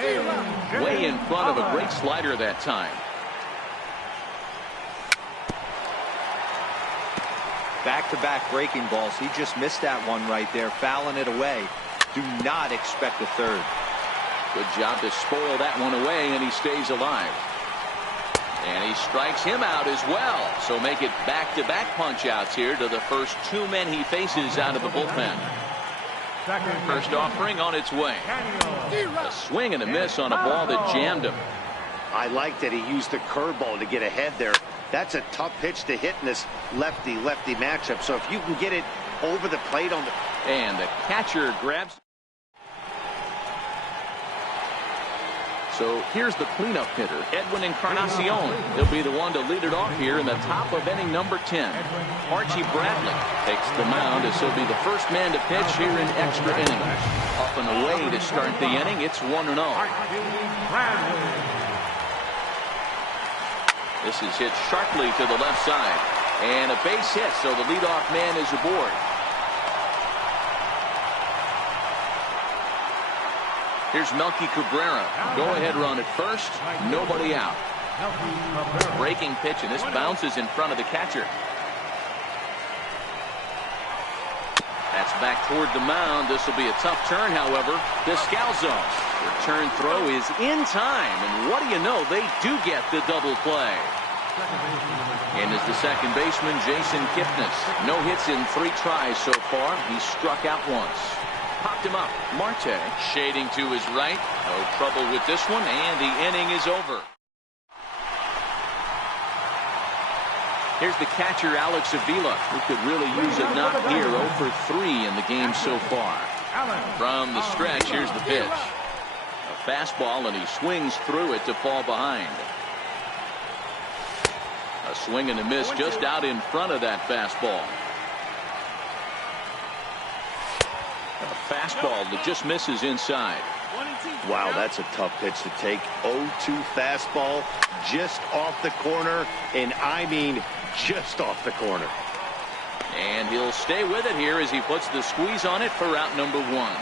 Way in front of a great slider that time. Back-to-back breaking balls. He just missed that one right there, fouling it away. Do not expect a 3rd. Good job to spoil that one away, and he stays alive. And he strikes him out as well. So make it back-to-back punch-outs here to the first 2 men he faces out of the bullpen. First offering on its way. A swing and a miss on a ball that jammed him. I like that he used the curveball to get ahead there. That's a tough pitch to hit in this lefty-lefty matchup. So if you can get it over the plate on the... And the catcher grabs... So here's the cleanup hitter, Edwin Encarnacion. He'll be the one to lead it off here in the top of inning number 10. Archie Bradley takes the mound as he'll be the first man to pitch here in extra innings. Up and away to start the inning. It's 1-0. This is hit sharply to the left side. And a base hit, so the leadoff man is aboard. Here's Melky Cabrera. Go-ahead run at first. Nobody out. Breaking pitch, and this bounces in front of the catcher. That's back toward the mound. This will be a tough turn, however. Descalzo. Return throw is in time, and what do you know? They do get the double play. And is the second baseman, Jason Kipnis. No hits in 3 tries so far. He struck out once. Popped him up. Marte shading to his right. No trouble with this one, and the inning is over. Here's the catcher, Alex Avila, who could really use a knock here. 0 for 3 in the game so far. From the stretch, here's the pitch. A fastball, and he swings through it to fall behind. A swing and a miss just out in front of that fastball. A fastball that just misses inside. Wow, that's a tough pitch to take. 0-2 fastball just off the corner, and I mean just off the corner. And he'll stay with it here as he puts the squeeze on it for out number 1.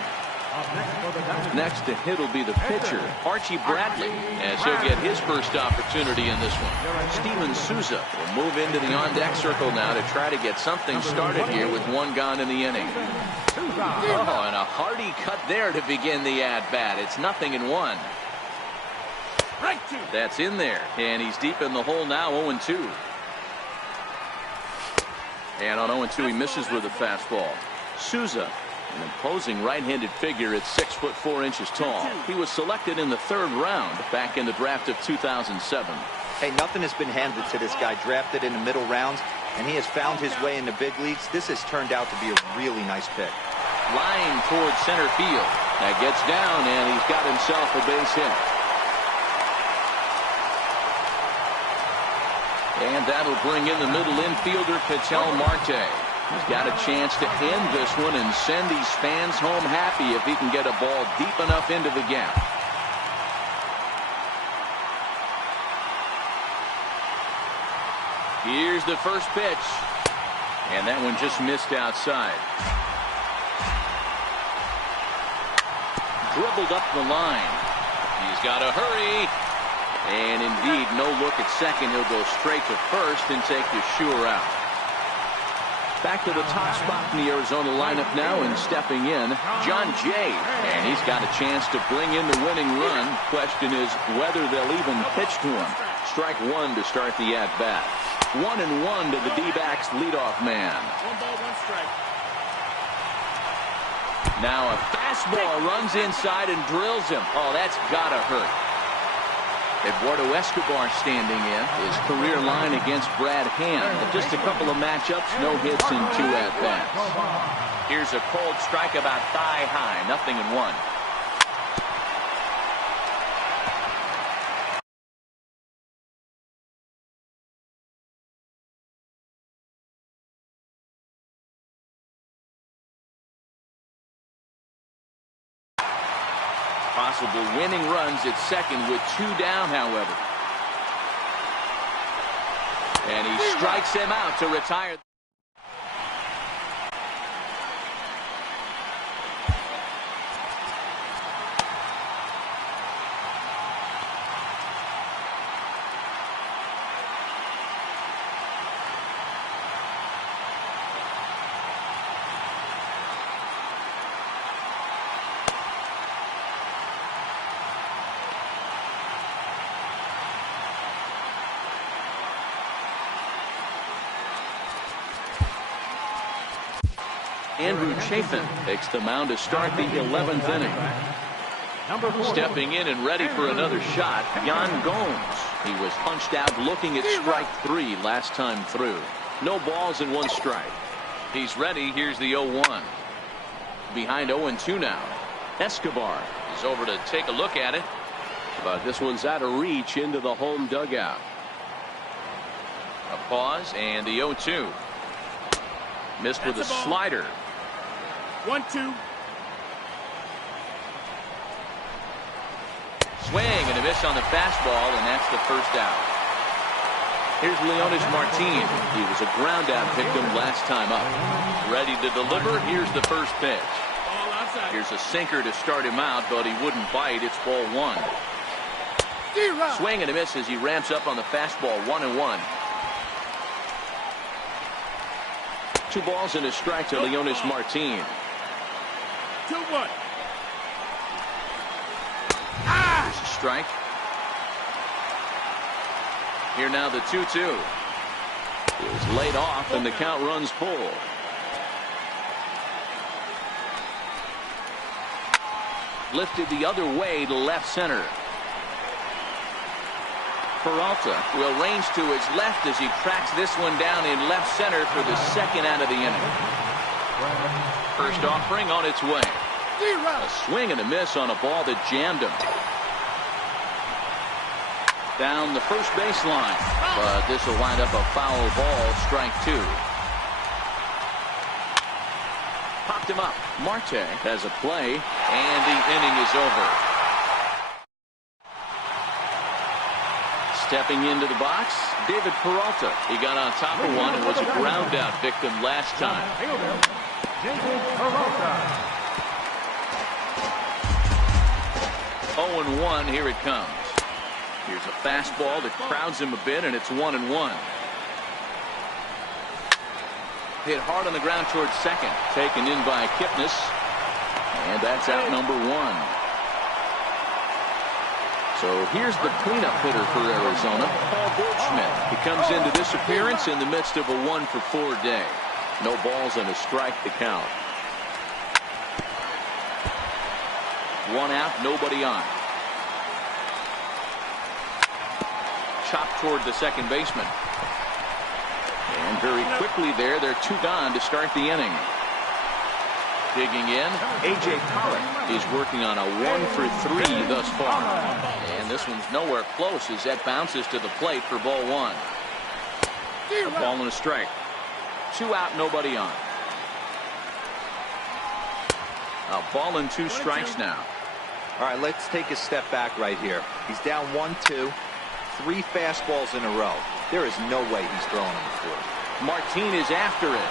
Next to hit will be the pitcher, Archie Bradley, as he'll get his first opportunity in this one. Steven Souza will move into the on-deck circle now to try to get something started here with 1 gone in the inning. Oh, and a hearty cut there to begin the at-bat. It's 0-1. That's in there, and he's deep in the hole now, 0-2. And on 0-2, he misses with a fastball. Souza, an imposing right-handed figure at 6'4" tall. He was selected in the 3rd round back in the draft of 2007. Hey, nothing has been handed to this guy. Drafted in the middle rounds, and he has found his way in the big leagues. This has turned out to be a really nice pick. Line towards center field. That gets down, and he's got himself a base hit. And that'll bring in the middle infielder, Ketel Marte. He's got a chance to end this one and send these fans home happy if he can get a ball deep enough into the gap. Here's the first pitch. And that one just missed outside. Dribbled up the line. He's got to hurry. And indeed, no look at second. He'll go straight to first and take the sure out. Back to the top spot in the Arizona lineup now, and stepping in, John Jay. And he's got a chance to bring in the winning run. Question is whether they'll even pitch to him. Strike 1 to start the at-bat. 1-1 to the D-backs leadoff man. 1 ball, 1 strike. Now a fastball runs inside and drills him. Oh, that's gotta hurt. Eduardo Escobar standing in. His career line against Brad Hand. Just a couple of matchups, no hits in 2 at-bats. Here's a cold strike about thigh high. 0-1. Possible winning runs at second with 2 down, however. And he strikes him out to retire. Andrew Chafin takes the mound to start the 11th inning. Stepping in and ready for another shot, Yan Gomes. He was punched out looking at strike 3 last time through. No balls and 1 strike. He's ready. Here's the 0-1. Behind 0-2 now. Escobar is over to take a look at it. But this one's out of reach into the home dugout. A pause and the 0-2. Missed with a slider. 1-2. Swing and a miss on the fastball, and that's the first out. Here's Leonis Martin. He was a ground out victim last time up. Ready to deliver. Here's the first pitch. Here's a sinker to start him out, but he wouldn't bite. It's ball 1. Swing and a miss as he ramps up on the fastball. 1-1. 2 balls and a strike to Leonis Martin. 2-1. There's a strike. Here now the 2-2. He was laid off and the count runs full. Lifted the other way to left center. Peralta will range to his left as he tracks this one down in left center for the second out of the inning. First offering on its way. A swing and a miss on a ball that jammed him. Down the first baseline, but this will wind up a foul ball, strike 2. Popped him up. Marte has a play, and the inning is over. Stepping into the box, David Peralta. He got on top of one and was a ground out victim last time. David Peralta. 0-1, here it comes. Here's a fastball that crowds him a bit, and it's 1-1. Hit hard on the ground towards second. Taken in by Kipnis. And that's out number 1. So here's the cleanup hitter for Arizona, Paul Goldschmidt. He comes into this appearance in the midst of a 1-for-4 day. No balls and a strike to count. 1 out, nobody on. Chopped toward the second baseman. And very quickly there, they're 2 gone to start the inning. Digging in, A.J. Pollock is working on a 1-for-3 thus far. And this one's nowhere close as that bounces to the plate for ball 1. A ball and a strike. 2 out, nobody on. A ball and 2 strikes now. All right, let's take a step back right here. He's down 1-2. 3 fastballs in a row. There is no way he's throwing them before. Martin is after it.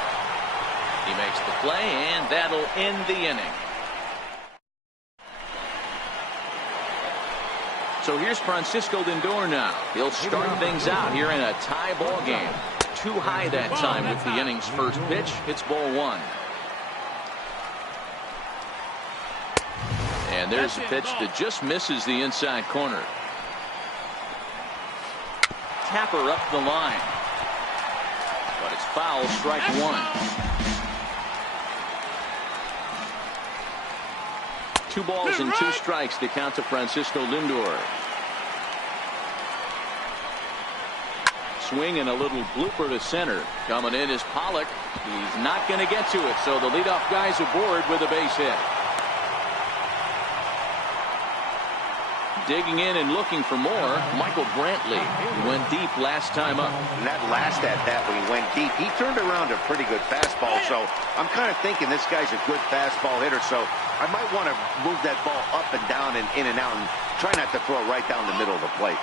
He makes the play, and that'll end the inning. So here's Francisco Lindor now. He'll start things out here in a tie ball game. Too high that time with the inning's first pitch. It's ball 1. And there's a pitch that just misses the inside corner. Tapper up the line. But it's foul, strike 1. 2 balls and 2 strikes to count to Francisco Lindor. Swing and a little blooper to center. Coming in is Pollock. He's not going to get to it, so the leadoff guy's aboard with a base hit. Digging in and looking for more, Michael Brantley. He went deep last time up. And that last at-bat when he went deep, he turned around a pretty good fastball. So I'm kind of thinking this guy's a good fastball hitter. So I might want to move that ball up and down and in and out and try not to throw it right down the middle of the plate.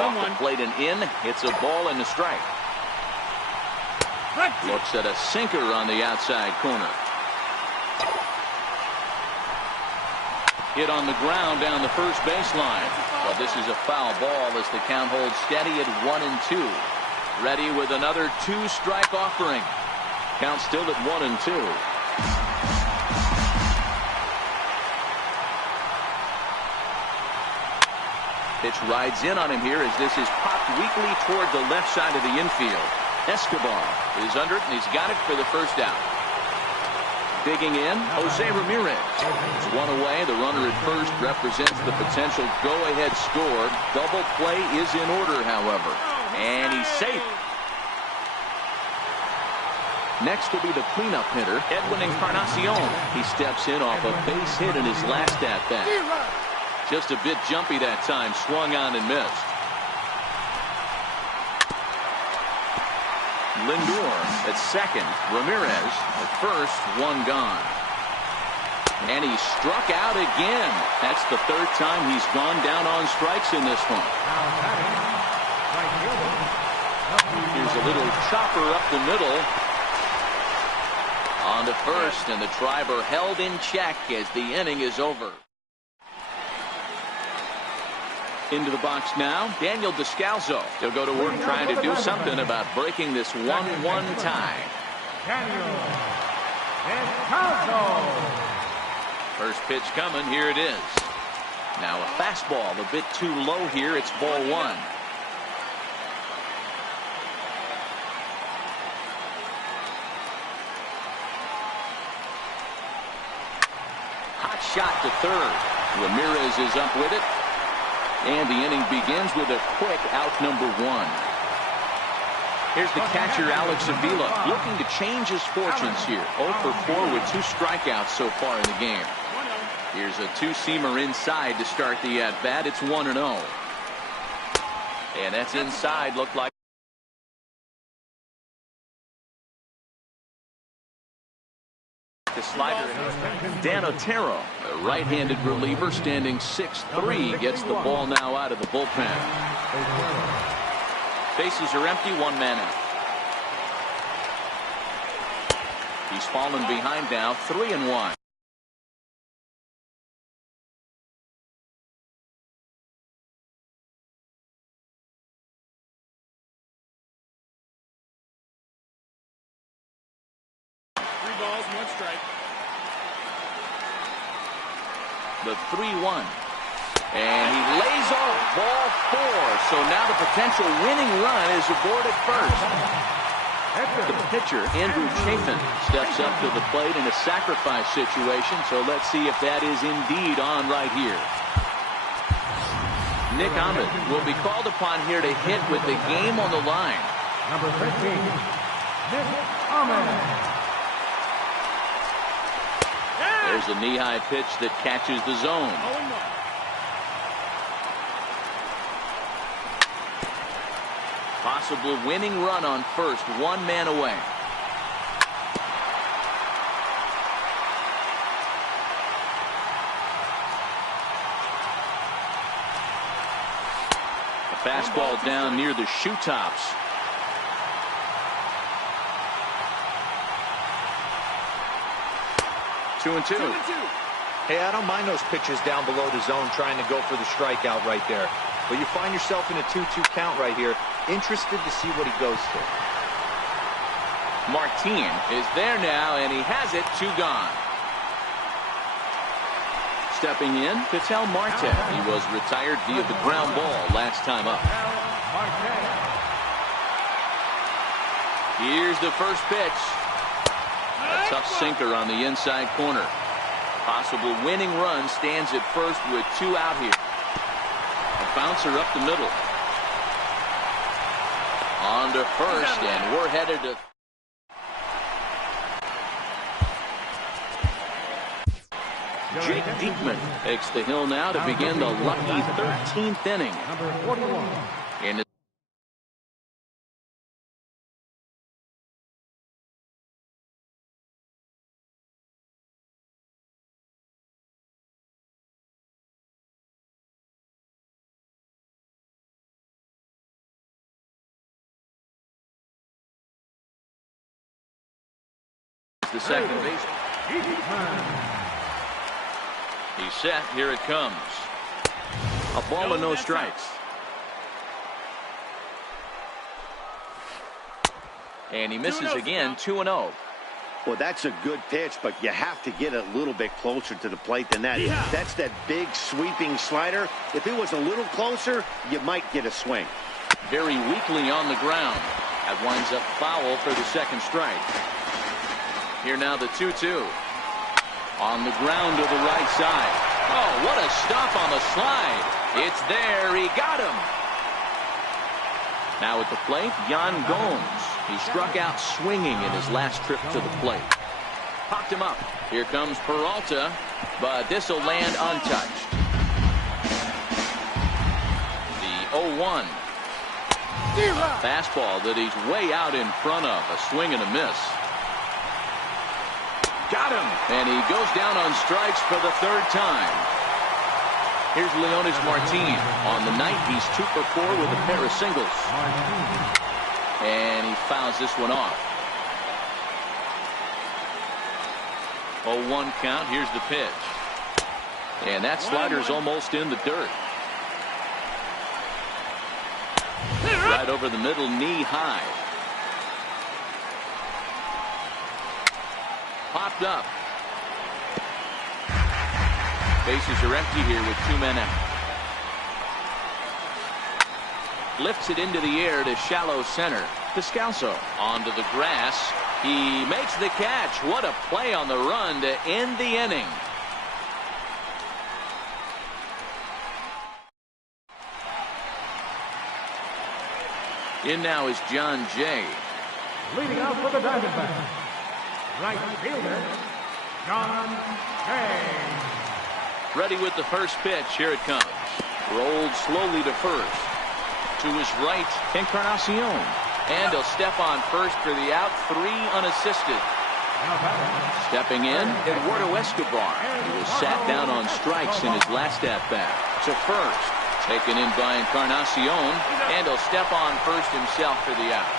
Off the plate and in. It's a ball and a strike. Looks at a sinker on the outside corner. Hit on the ground down the first baseline. But this is a foul ball as the count holds steady at 1-2. Ready with another 2-strike offering. Count still at 1-2. Pitch rides in on him here as this is popped weakly toward the left side of the infield. Escobar is under it, and he's got it for the first out. Digging in, Jose Ramirez. It's 1 away. The runner at first represents the potential go-ahead score. Double play is in order, however. And he's safe. Next will be the cleanup hitter, Edwin Encarnacion. He steps in off a base hit in his last at-bat. Just a bit jumpy that time. Swung on and missed. Lindor at second. Ramirez at first. One gone. And he struck out again. That's the third time he's gone down on strikes in this one. Here's a little chopper up the middle. On to first, and the driver held in check as the inning is over. Into the box now, Daniel Descalzo. He'll go to work trying to do something about breaking this 1-1 tie. Daniel Descalzo. First pitch coming. Here it is. Now a fastball a bit too low here. It's ball one. Hot shot to third. Ramirez is up with it. And the inning begins with a quick out number one. Here's the catcher, Alex Avila, looking to change his fortunes here. 0 for 4 with 2 strikeouts so far in the game. Here's a two-seamer inside to start the at-bat. It's 1-0. And that's inside. Looked like the slider. Dan Otero, a right-handed reliever, standing 6'3", gets the ball now out of the bullpen. Bases are empty, 1 man out. He's fallen behind now, 3-1. The 3-1. And he lays off ball 4. So now the potential winning run is aboard at first. The pitcher, Andrew Chafin, steps up to the plate in a sacrifice situation. So let's see if that is indeed on right here. Nick Ahmed will be called upon here to hit with the game on the line. Number 15, Nick Ahmed. There's a knee-high pitch that catches the zone. Possible winning run on first, 1 man away. A fastball down near the shoe tops. 2-2. Hey, I don't mind those pitches down below the zone trying to go for the strikeout right there. But you find yourself in a 2-2 count right here. Interested to see what he goes to. Martin is there now, and he has it. 2 gone. Stepping in, Ketel Marte. He was retired via the ground ball last time up. Here's the first pitch. A tough sinker on the inside corner. Possible winning run stands at first with 2 out here. A bouncer up the middle. On to first, and we're headed to... Jake Diekman takes the hill now to begin the lucky 13th inning. Number 41. In the second baseman. He's set. Here it comes. A ball and no strikes. And he misses again. 2-0. Well, that's a good pitch, but you have to get a little bit closer to the plate than that. Yeah. That's that big sweeping slider. If it was a little closer, you might get a swing. Very weakly on the ground. That winds up foul for the second strike. Here now the 2-2. On the ground to the right side. Oh, what a stop on the slide. It's there. He got him. Now at the plate, Yan Gomes. He struck out swinging in his last trip to the plate. Popped him up. Here comes Peralta, but this will land untouched. 0-1. Fastball that he's way out in front of. A swing and a miss. Got him. And he goes down on strikes for the third time. Here's Leonis Martin. On the night, he's 2 for 4 with a pair of singles. And he fouls this one off. 0-1 count. Here's the pitch. And that slider's almost in the dirt. Right over the middle, knee high. Popped up. Bases are empty here with 2 men out. Lifts it into the air to shallow center. Descalso onto the grass. He makes the catch. What a play on the run to end the inning. In now is John Jay. Leading out for the Diamondbacks, right fielder, John Jay. Ready with the first pitch. Here it comes. Rolled slowly to first. To his right, Encarnacion. And he'll step on first for the out. 3 unassisted. Stepping in, Eduardo Escobar. He was sat down on strikes in his last at-bat. To first. Taken in by Encarnacion, and he'll step on first himself for the out.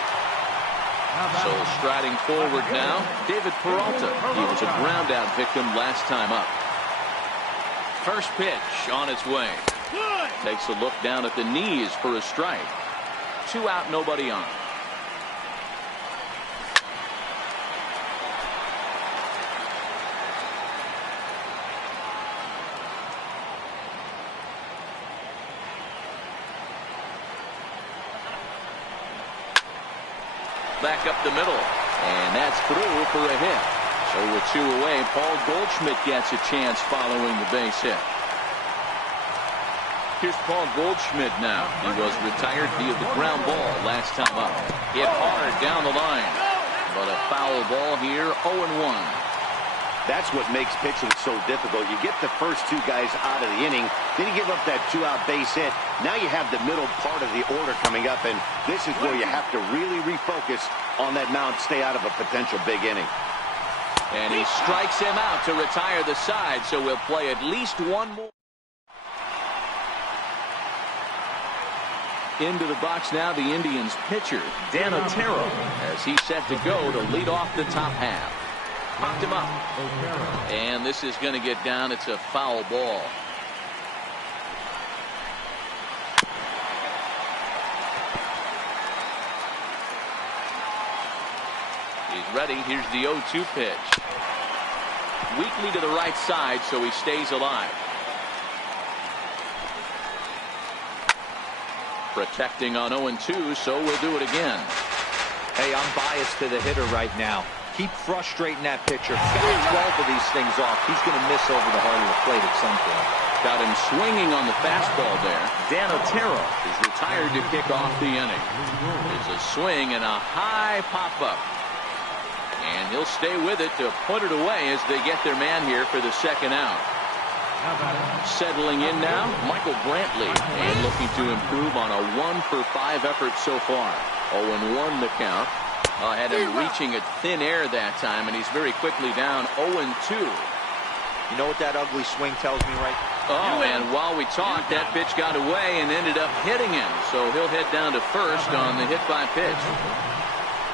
So striding forward now, David Peralta. He was a ground out victim last time up. First pitch on its way. Takes a look down at the knees for a strike. 2 out, nobody on. Back up the middle, and that's through for a hit. So with 2 away, Paul Goldschmidt gets a chance following the base hit. Here's Paul Goldschmidt now. He was retired via the ground ball last time up. Hit hard down the line, but a foul ball here, 0-1. That's what makes pitching so difficult. You get the first 2 guys out of the inning, then you give up that 2-out base hit. Now you have the middle part of the order coming up, and this is where you have to really refocus on that mound, stay out of a potential big inning. And he strikes him out to retire the side, so we'll play at least 1 more. Into the box now, the Indians pitcher, Dan Otero, as he's set to go to lead off the top half. Popped him up. And this is going to get down. It's a foul ball. He's ready. Here's the 0-2 pitch. Weakly to the right side, so he stays alive. Protecting on 0-2, so we'll do it again. Hey, I'm biased to the hitter right now. Keep frustrating that pitcher. Foul 12 of these things off. He's going to miss over the heart of the plate at some point. Got him swinging on the fastball there. Dan Otero is retired to kick off the inning. There's a swing and a high pop-up. And he'll stay with it to put it away as they get their man here for the second out. Settling in now, Michael Brantley. And looking to improve on a 1-for-5 effort so far. 0-1 the count. Had him reaching at thin air that time, and he's very quickly down 0-2. You know what that ugly swing tells me, right? Oh, and while we talked, that pitch got away and ended up hitting him. So he'll head down to first on the hit by pitch.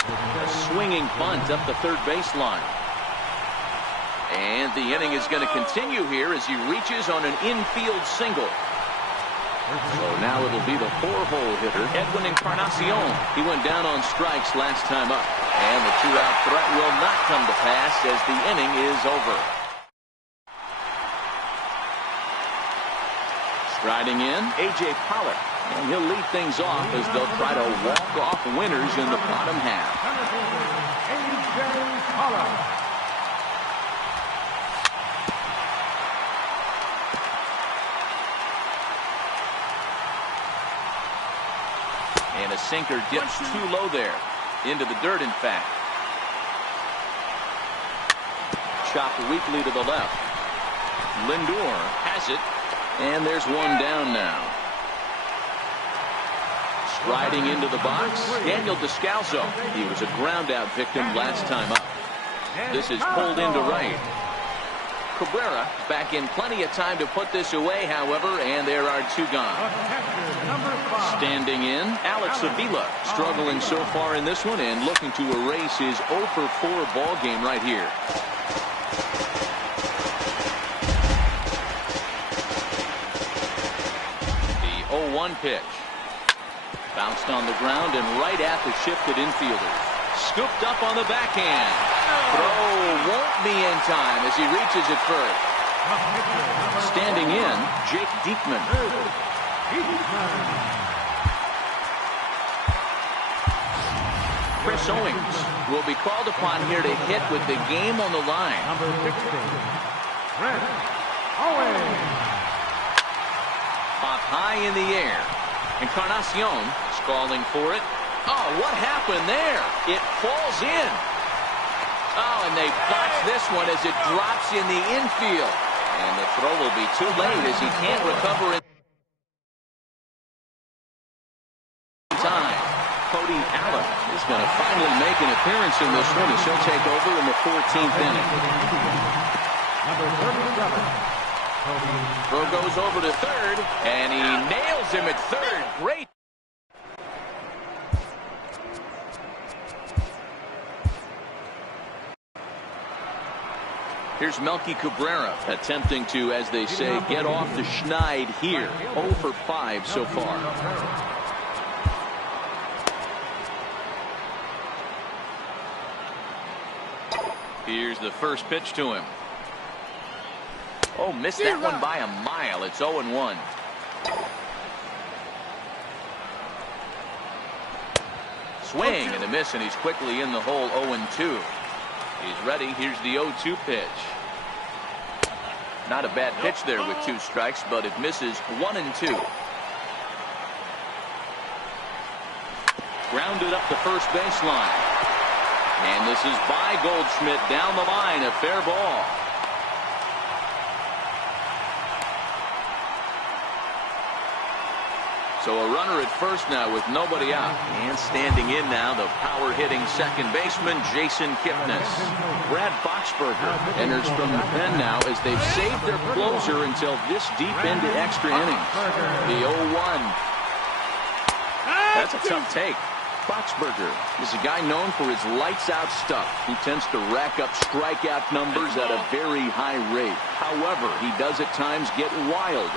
A swinging bunt up the third baseline. And the inning is going to continue here as he reaches on an infield single. So now it'll be the 4-hole hitter, Edwin Encarnacion. He went down on strikes last time up. And the 2-out threat will not come to pass as the inning is over. Striding in, A.J. Pollock. And he'll lead things off as they'll try to walk off winners in the bottom half. A.J. Pollock. And a sinker dips too low there. Into the dirt, in fact. Chopped weakly to the left. Lindor has it. And there's one down now. Riding into the box, Daniel Descalzo. He was a ground-out victim last time up. This is pulled into right. Cabrera back in plenty of time to put this away, however, and there are 2 gone. Standing in, Alex Avila, struggling so far in this one and looking to erase his 0 for 4 ball game right here. The 0-1 pitch. Bounced on the ground and right at the shifted infielder. Scooped up on the backhand. Throw won't be in time as he reaches it first. Standing in, Jake Diekman. Chris Owings will be called upon here to hit with the game on the line. Number 16, Chris Owings. Popped high in the air. Encarnacion calling for it. Oh, what happened there? It falls in. Oh, and they botch this one as it drops in the infield. And the throw will be too late as he can't recover in time. Cody Allen is going to finally make an appearance in this one as he'll take over in the 14th inning. Number 37. Throw goes over to third, and he nails him at third. Great. Here's Melky Cabrera attempting to, as they say, get off the schneid here. 0 for 5 so far. Here's the first pitch to him. Oh, missed that one by a mile. It's 0-1. Swing and a miss, and he's quickly in the hole. 0-2. He's ready. Here's the 0-2 pitch. Not a bad pitch there with 2 strikes, but it misses. 1-2. Grounded up the first baseline. And this is by Goldschmidt down the line. A fair ball. So a runner at first now with nobody out. And standing in now, the power-hitting second baseman, Jason Kipnis. Brad Boxberger enters from the pen now as they've saved their closer until this deep into extra innings. The 0-1. That's a tough take. Boxberger is a guy known for his lights-out stuff. He tends to rack up strikeout numbers at a very high rate. However, he does at times get wild.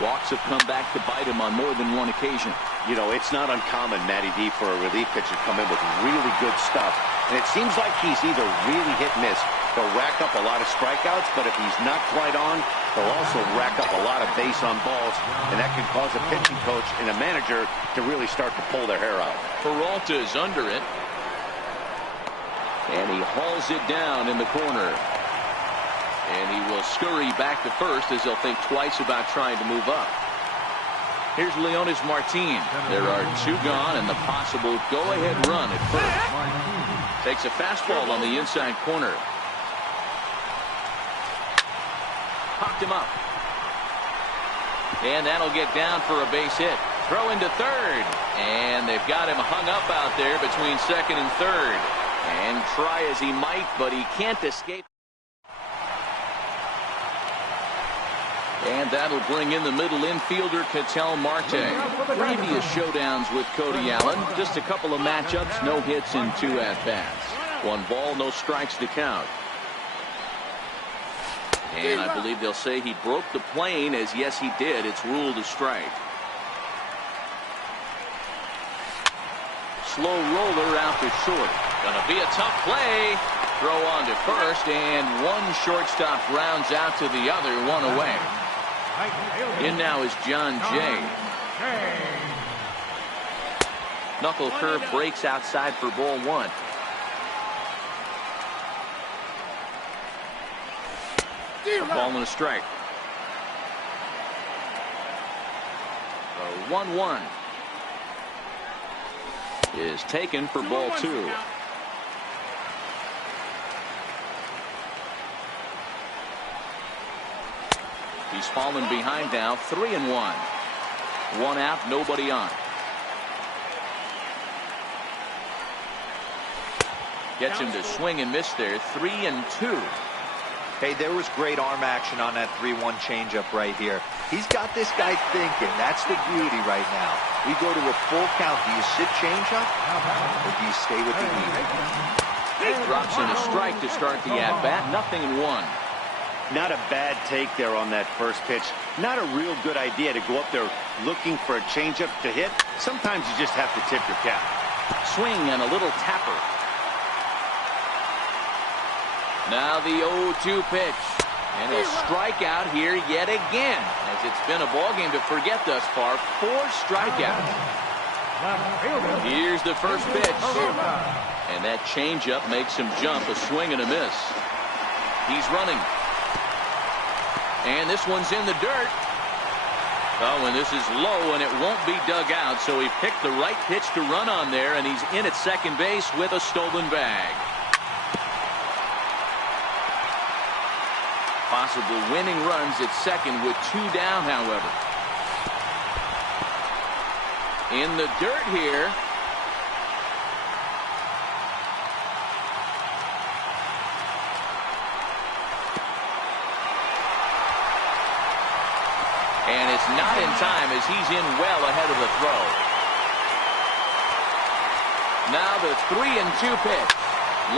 Walks have come back to bite him on more than one occasion. You know, it's not uncommon, Matty D, for a relief pitcher to come in with really good stuff. And it seems like he's either really hit-miss. He'll rack up a lot of strikeouts, but if he's not quite on, he'll also rack up a lot of base on balls. And that can cause a pitching coach and a manager to really start to pull their hair out. Peralta is under it. And he hauls it down in the corner. And he will scurry back to first as he'll think twice about trying to move up. Here's Leonis Martin. There are 2 gone and the possible go-ahead run at first. Takes a fastball on the inside corner. Popped him up. And that'll get down for a base hit. Throw into third. And they've got him hung up out there between second and third. And try as he might, but he can't escape. And that'll bring in the middle infielder, Ketel Marte. Previous showdowns with Cody Allen. Just a couple of matchups, no hits and 2 at-bats. 1 ball, no strikes to count. And I believe they'll say he broke the plane, as yes he did. It's ruled a strike. Slow roller out to short. Gonna be a tough play. Throw on to first, and one shortstop rounds out to the other, 1 away. In now is John Jay. Knuckle curve breaks outside for ball 1. A ball and a strike. 1-1 is taken for ball 2. He's fallen behind now, 3-1. 1 out, nobody on. Gets him to swing and miss there. 3-2. Hey, there was great arm action on that 3-1 changeup right here. He's got this guy thinking. That's the beauty right now. We go to a full count. Do you sit changeup or do you stay with the heat? Drops in a strike to start the at-bat. 0-1. Not a bad take there on that first pitch. Not a real good idea to go up there looking for a changeup to hit. Sometimes you just have to tip your cap. Swing and a little tapper. Now the 0-2 pitch. And a strikeout here yet again, as it's been a ballgame to forget thus far. 4 strikeouts. Here's the first pitch. And that changeup makes him jump. A swing and a miss. He's running. And this one's in the dirt. Oh, and this is low, and it won't be dug out. So he picked the right pitch to run on there, and he's in at second base with a stolen bag. Possible winning runs at second with 2 down, however. In the dirt here. And it's not in time as he's in well ahead of the throw. Now the 3-2 pitch.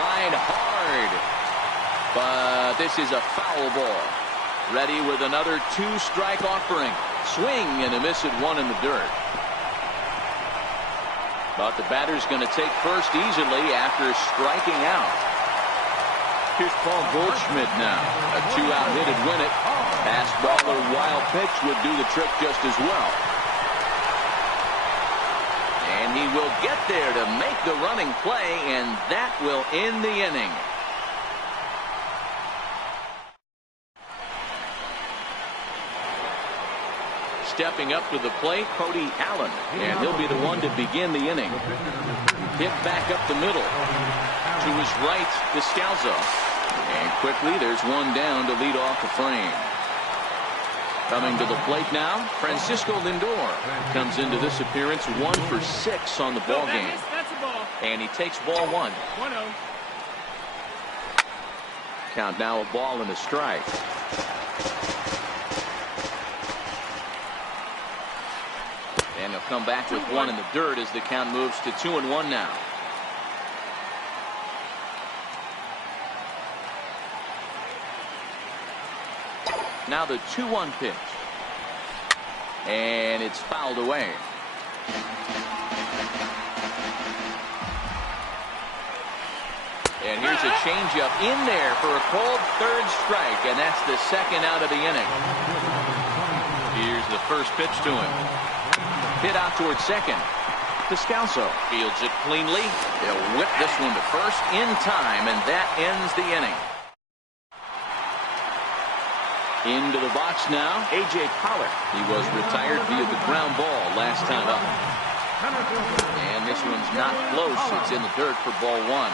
Line hard. But this is a foul ball. Ready with another 2-strike offering. Swing and a miss at 1 in the dirt. But the batter's going to take first easily after striking out. Here's Paul Goldschmidt now. A 2-out hit would win it. Fastball or wild pitch would do the trick just as well. And he will get there to make the running play, and that will end the inning. Stepping up to the plate, Cody Allen, and he'll be the one to begin the inning. Hit back up the middle. To his right, Descalzo. And quickly, there's one down to lead off the frame. Coming to the plate now, Francisco Lindor comes into this appearance 1 for 6 on the ball game. That's a ball. And he takes ball 1. 1-0. Count now a ball and a strike. And he'll come back with 1 in the dirt as the count moves to 2-1 now. Now the 2-1 pitch. And it's fouled away. And here's a changeup in there for a called 3rd strike, and that's the 2nd out of the inning. Here's the first pitch to him. Hit out towards second. Descalzo fields it cleanly. They'll whip this one to first in time, and that ends the inning. Into the box now, A.J. Pollard. He was retired via the ground ball last time up. And this one's not close. It's in the dirt for ball 1.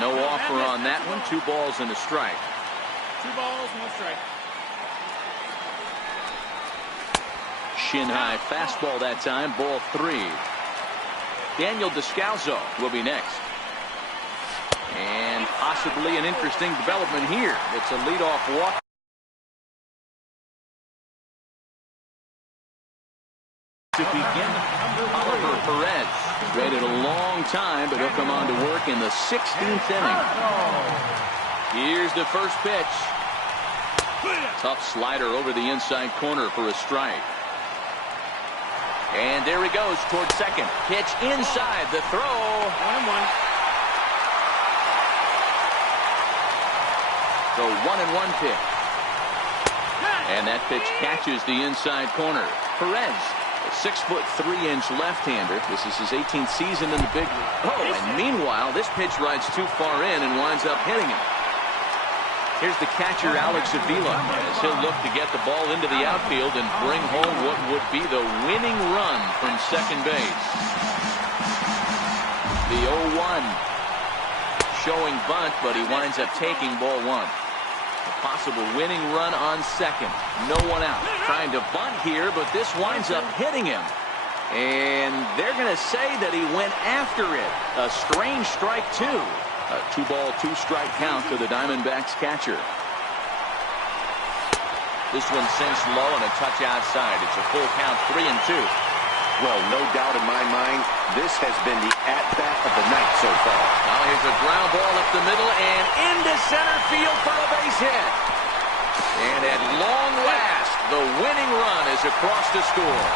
No offer on that one. 2 balls and a strike. 2 balls, 1 strike. Shin high fastball that time. Ball 3. Daniel Descalzo will be next. And possibly an interesting development here. It's a leadoff walk. To begin, Oliver Perez waited a long time, but he'll come on to work in the 16th inning. Here's the first pitch. Tough slider over the inside corner for a strike. And there he goes towards second. Pitch inside the throw. 1-1. The 1-1 pitch. And that pitch catches the inside corner. Perez, a 6'3" left-hander. This is his 18th season in the big league. Oh, and meanwhile, this pitch rides too far in and winds up hitting him. Here's the catcher, Alex Avila, as he'll look to get the ball into the outfield and bring home what would be the winning run from second base. The 0-1. showing bunt, but he winds up taking ball one. A possible winning run on second. No one out. Trying to bunt here, but this winds up hitting him. And they're going to say that he went after it. A strange strike, too. A 2-ball, 2-strike count to the Diamondbacks catcher. This one sends low and a touch outside. It's a full count, 3-2. Well, no doubt in my mind, this has been the at-bat of the night so far. Now here's a ground ball up the middle and into center field for a base hit. And at long last, the winning run is across the score.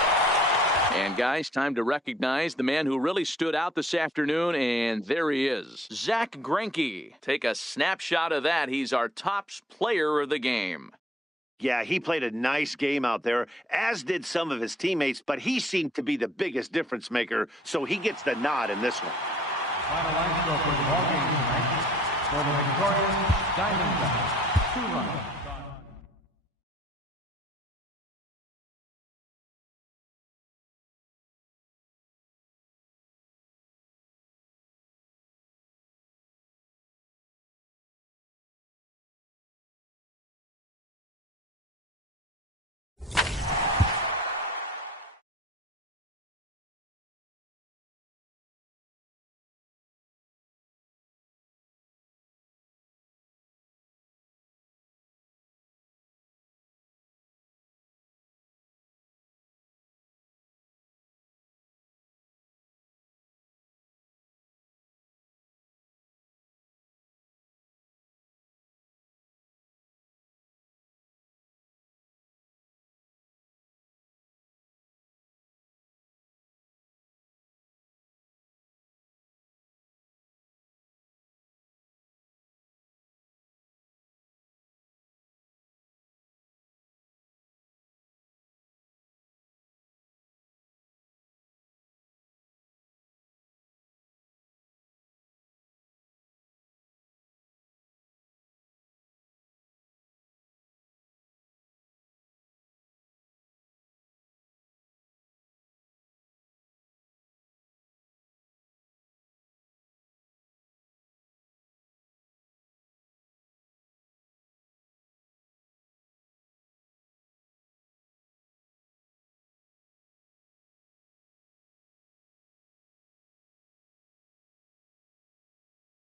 And guys, time to recognize the man who really stood out this afternoon, and there he is. Zach Greinke. Take a snapshot of that. He's our top player of the game. Yeah, he played a nice game out there, as did some of his teammates, but he seemed to be the biggest difference maker, so he gets the nod in this one. Final line score for the ball game tonight. For the victorious Diamondbacks, 2 runs.